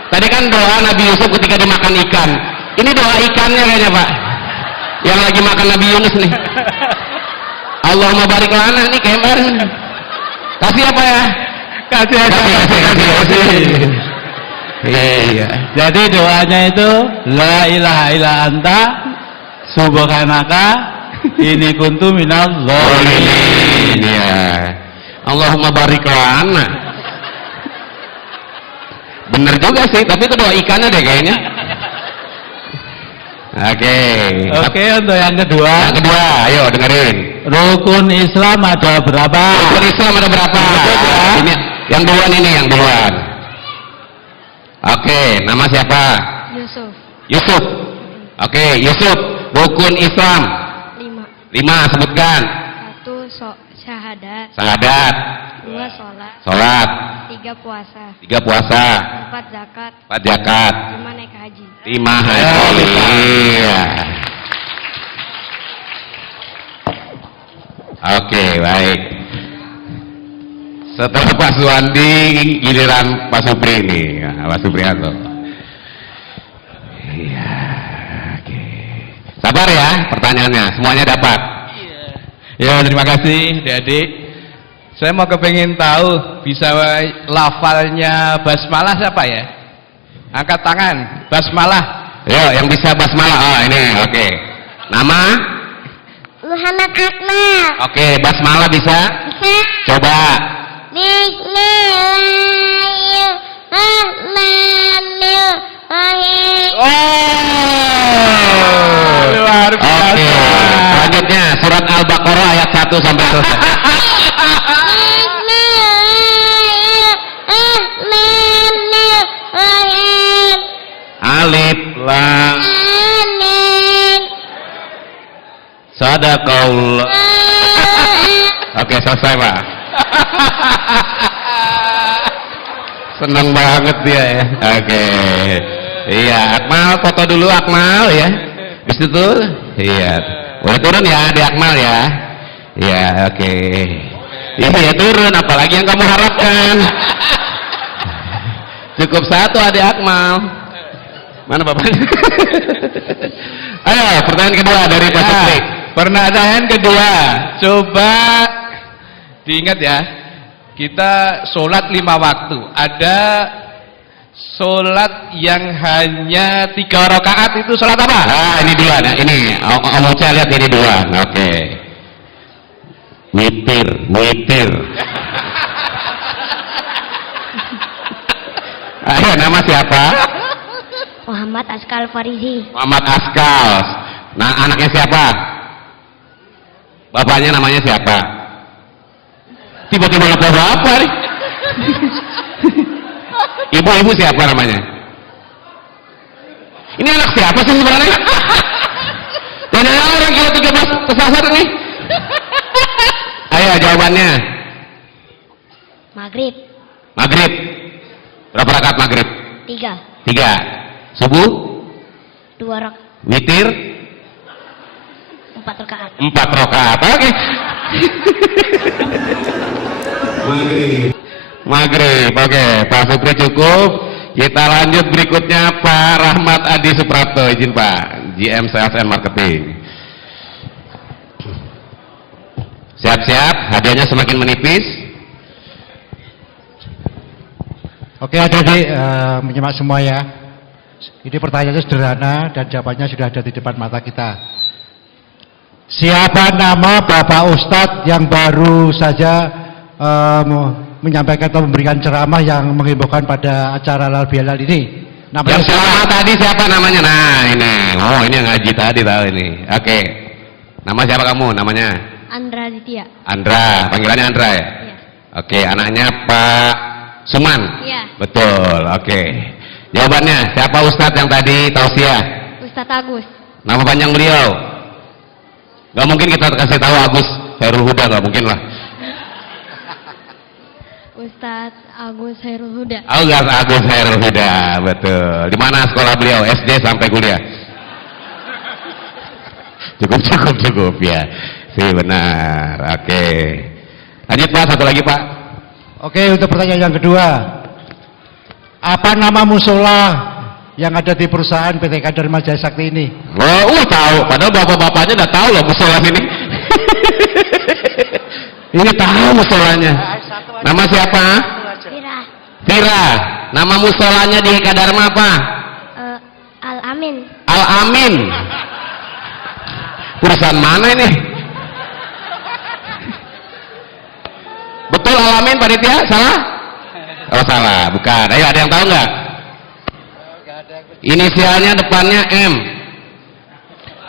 Tadi kan doa Nabi Yusuf ketika dimakan ikan. Ini doa ikannya kayaknya Pak. Yang lagi makan Nabi Yunus nih. Allahumma barik lana nih kemarin. Kasih apa ya? Kasih. Iya. Jadi doanya itu la ilaha illa anta subhanaka ini kuntu minal zalimin. Iya. Allahumma barik lana. Bener juga sih, tapi itu doa ikannya deh kayaknya. Oke, untuk yang kedua. Yang kedua, ayo dengerin. Rukun Islam ada berapa? Rukun Islam ada berapa? Ini yang duluan ini, yang duluan. Oke, nama siapa? Yusuf. Yusuf. Oke, Yusuf. Rukun Islam 5, sebutkan. 1 syahadat, Syahadat, 2 sholat, sholat, 3 puasa, 3 puasa, 4 zakat, 4 zakat, 5 naik haji. 5 haji. Iya. Oke, baik. Setelah Pak Suwandi, giliran Pak Supri nih, Pak Suprianto. Iya, oke. Sabar ya, pertanyaannya, semuanya dapat. Ya, terima kasih, Adik. Saya mau kepengen tahu bisa lafalnya basmalah siapa ya? Angkat tangan, basmalah. Yo, yang bisa basmalah. Oh, ini, oke. Nama? Muhammad Akmal. Oke, basmalah bisa? Bisa. Coba. Bismillahirrahmanirrahim. Luar biasa. Oke, selanjutnya surat Al-Baqarah ayat 1 sampai selesai. Bismillahirrahmanirrahim. Alif lam. Sadaqallah. Oke, selesai Pak. Senang banget dia ya. Oke. Iya, Akmal foto dulu Akmal ya. Habis itu iya. Boleh turun ya di Akmal ya. Ya, oke. Iya turun, apalagi yang kamu harapkan. Cukup satu adik Akmal. Mana bapaknya? Ayo, pertanyaan kedua dari Pak Supri. Pertanyaan kedua, coba diingat ya, kita sholat 5 waktu. Ada sholat yang hanya 3 rakaat, itu sholat apa? Ah, ini dua, nah ini. Om saya lihat ini dua. Oke. Witir. Ayo, nama siapa? Muhammad Askal Farizi. Muhammad Askal. Nah, anaknya siapa? Bapaknya namanya siapa? Tiba-tiba lupa bapak nih. Ibu siapa namanya? Ini anak siapa sih sebenarnya? Dan orang kilo 13 kesasar nih. Ayo jawabannya. Maghrib. Maghrib. Berapa rakaat maghrib? 3. 3. Subuh? 2 rakaat. Witir? 4 rakaat. 4 rakaat. Oke. Maghrib. Oke, Pak Supri cukup. Kita lanjut berikutnya Pak Rahmat Adi Suprapto. Izin Pak, GM Sales and Marketing. Siap-siap, hadiahnya semakin menipis. Oke adik-adik, menyimak semua ya. Ini pertanyaannya sederhana dan jawabannya sudah ada di depan mata kita. Siapa nama Bapak Ustadz yang baru saja menyampaikan atau memberikan ceramah yang menghebohkan pada acara Halal Bihalal ini? Namanya Yang ceramah tadi siapa namanya? Nah ini, oh ini yang ngaji tadi tahu ini. Oke, nama siapa kamu? Namanya? Andra Ditya. Andra, panggilannya Andra ya? Iya. Oke, anaknya Pak Suman? Iya. Betul, oke. Jawabannya, siapa Ustadz yang tadi tausiah? Ustadz Agus. Nama panjang beliau? Gak mungkin kita kasih tahu Agus Khairul Huda, gak mungkin lah. Ustadz Agus Hairul Huda. Agus Khairul Huda, betul. Di mana sekolah beliau? SD sampai kuliah? Cukup ya. Sih benar, oke. Lanjut Pak, satu lagi Pak. Oke, untuk pertanyaan yang kedua. Apa nama musola yang ada di perusahaan PT Dharma Jaya Sakti ini? Oh, tahu. Padahal bapak-bapaknya udah tahu loh musola ini. Ini tahu musolanya. Nama siapa? Vira. Nama musolanya di Eka Dharma apa? Al-Amin. Al-Amin. Perusahaan mana ini? Betul Al-Amin panitia? Salah? Oh salah, bukan. Ayo ada yang tahu nggak? Inisialnya depannya M.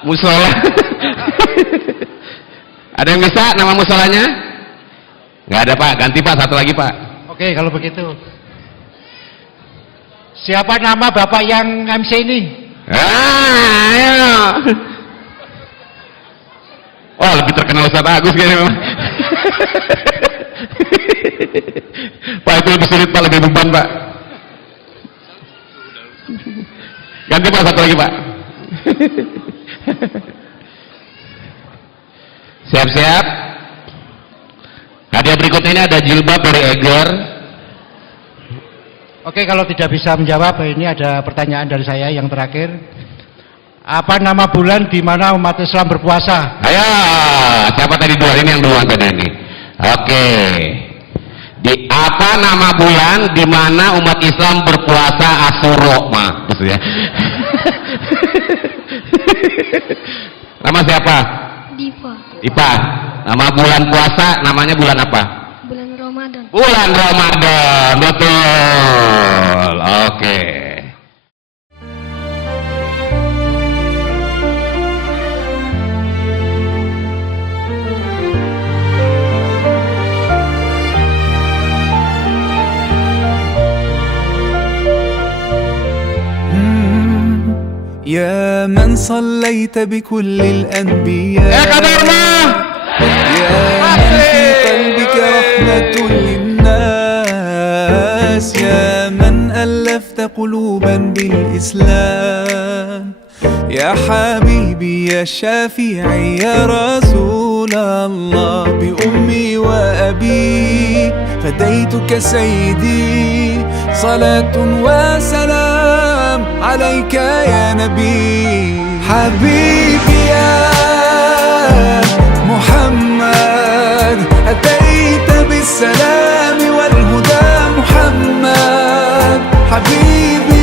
Musola. Ada yang bisa nama musolanya? Nggak ada Pak, ganti Pak, satu lagi Pak. Oke, kalau begitu. Siapa nama Bapak yang MC ini? Ayo. Oh, lebih terkenal Ustaz Agus kayaknya memang. Pak itu lebih sulit Pak, lebih beban Pak. Ganti Pak, satu lagi Pak. Siap-siap. Hadiah berikut ini ada jilbab dari Eger. Oke, kalau tidak bisa menjawab, ini ada pertanyaan dari saya yang terakhir. Apa nama bulan di mana umat Islam berpuasa? Ayo, siapa tadi dua ini yang duluan tadi ini? Oke. Di apa nama bulan di mana umat Islam berpuasa Asyura, gitu ya. Nama siapa? Diva. Ipa. Nama bulan puasa namanya bulan apa? Bulan Ramadan. Bulan Ramadan, betul. Oke. يا من صليت بكل الأنبياء يا كدرما يا من في قلبك رحمة للناس يا من ألفت قلوبا بالإسلام يا حبيبي يا شافعي يا رسول رسول الله بأمي وأبي فديتك سيدي صلاة وسلام عليك يا نبي حبيبي يا محمد أتيت بالسلام والهدى محمد حبيبي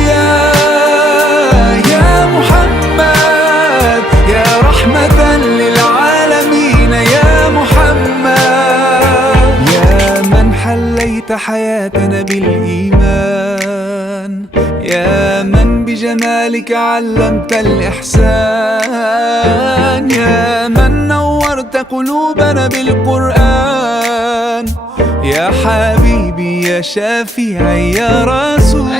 يا محمد يا رحمة للعالمين يا محمد يا من حليت حياتنا بالإيمان يا من بجمالك علمت الإحسان يا من نورت قلوبنا بالقرآن يا حبيبي يا شافعي يا رسول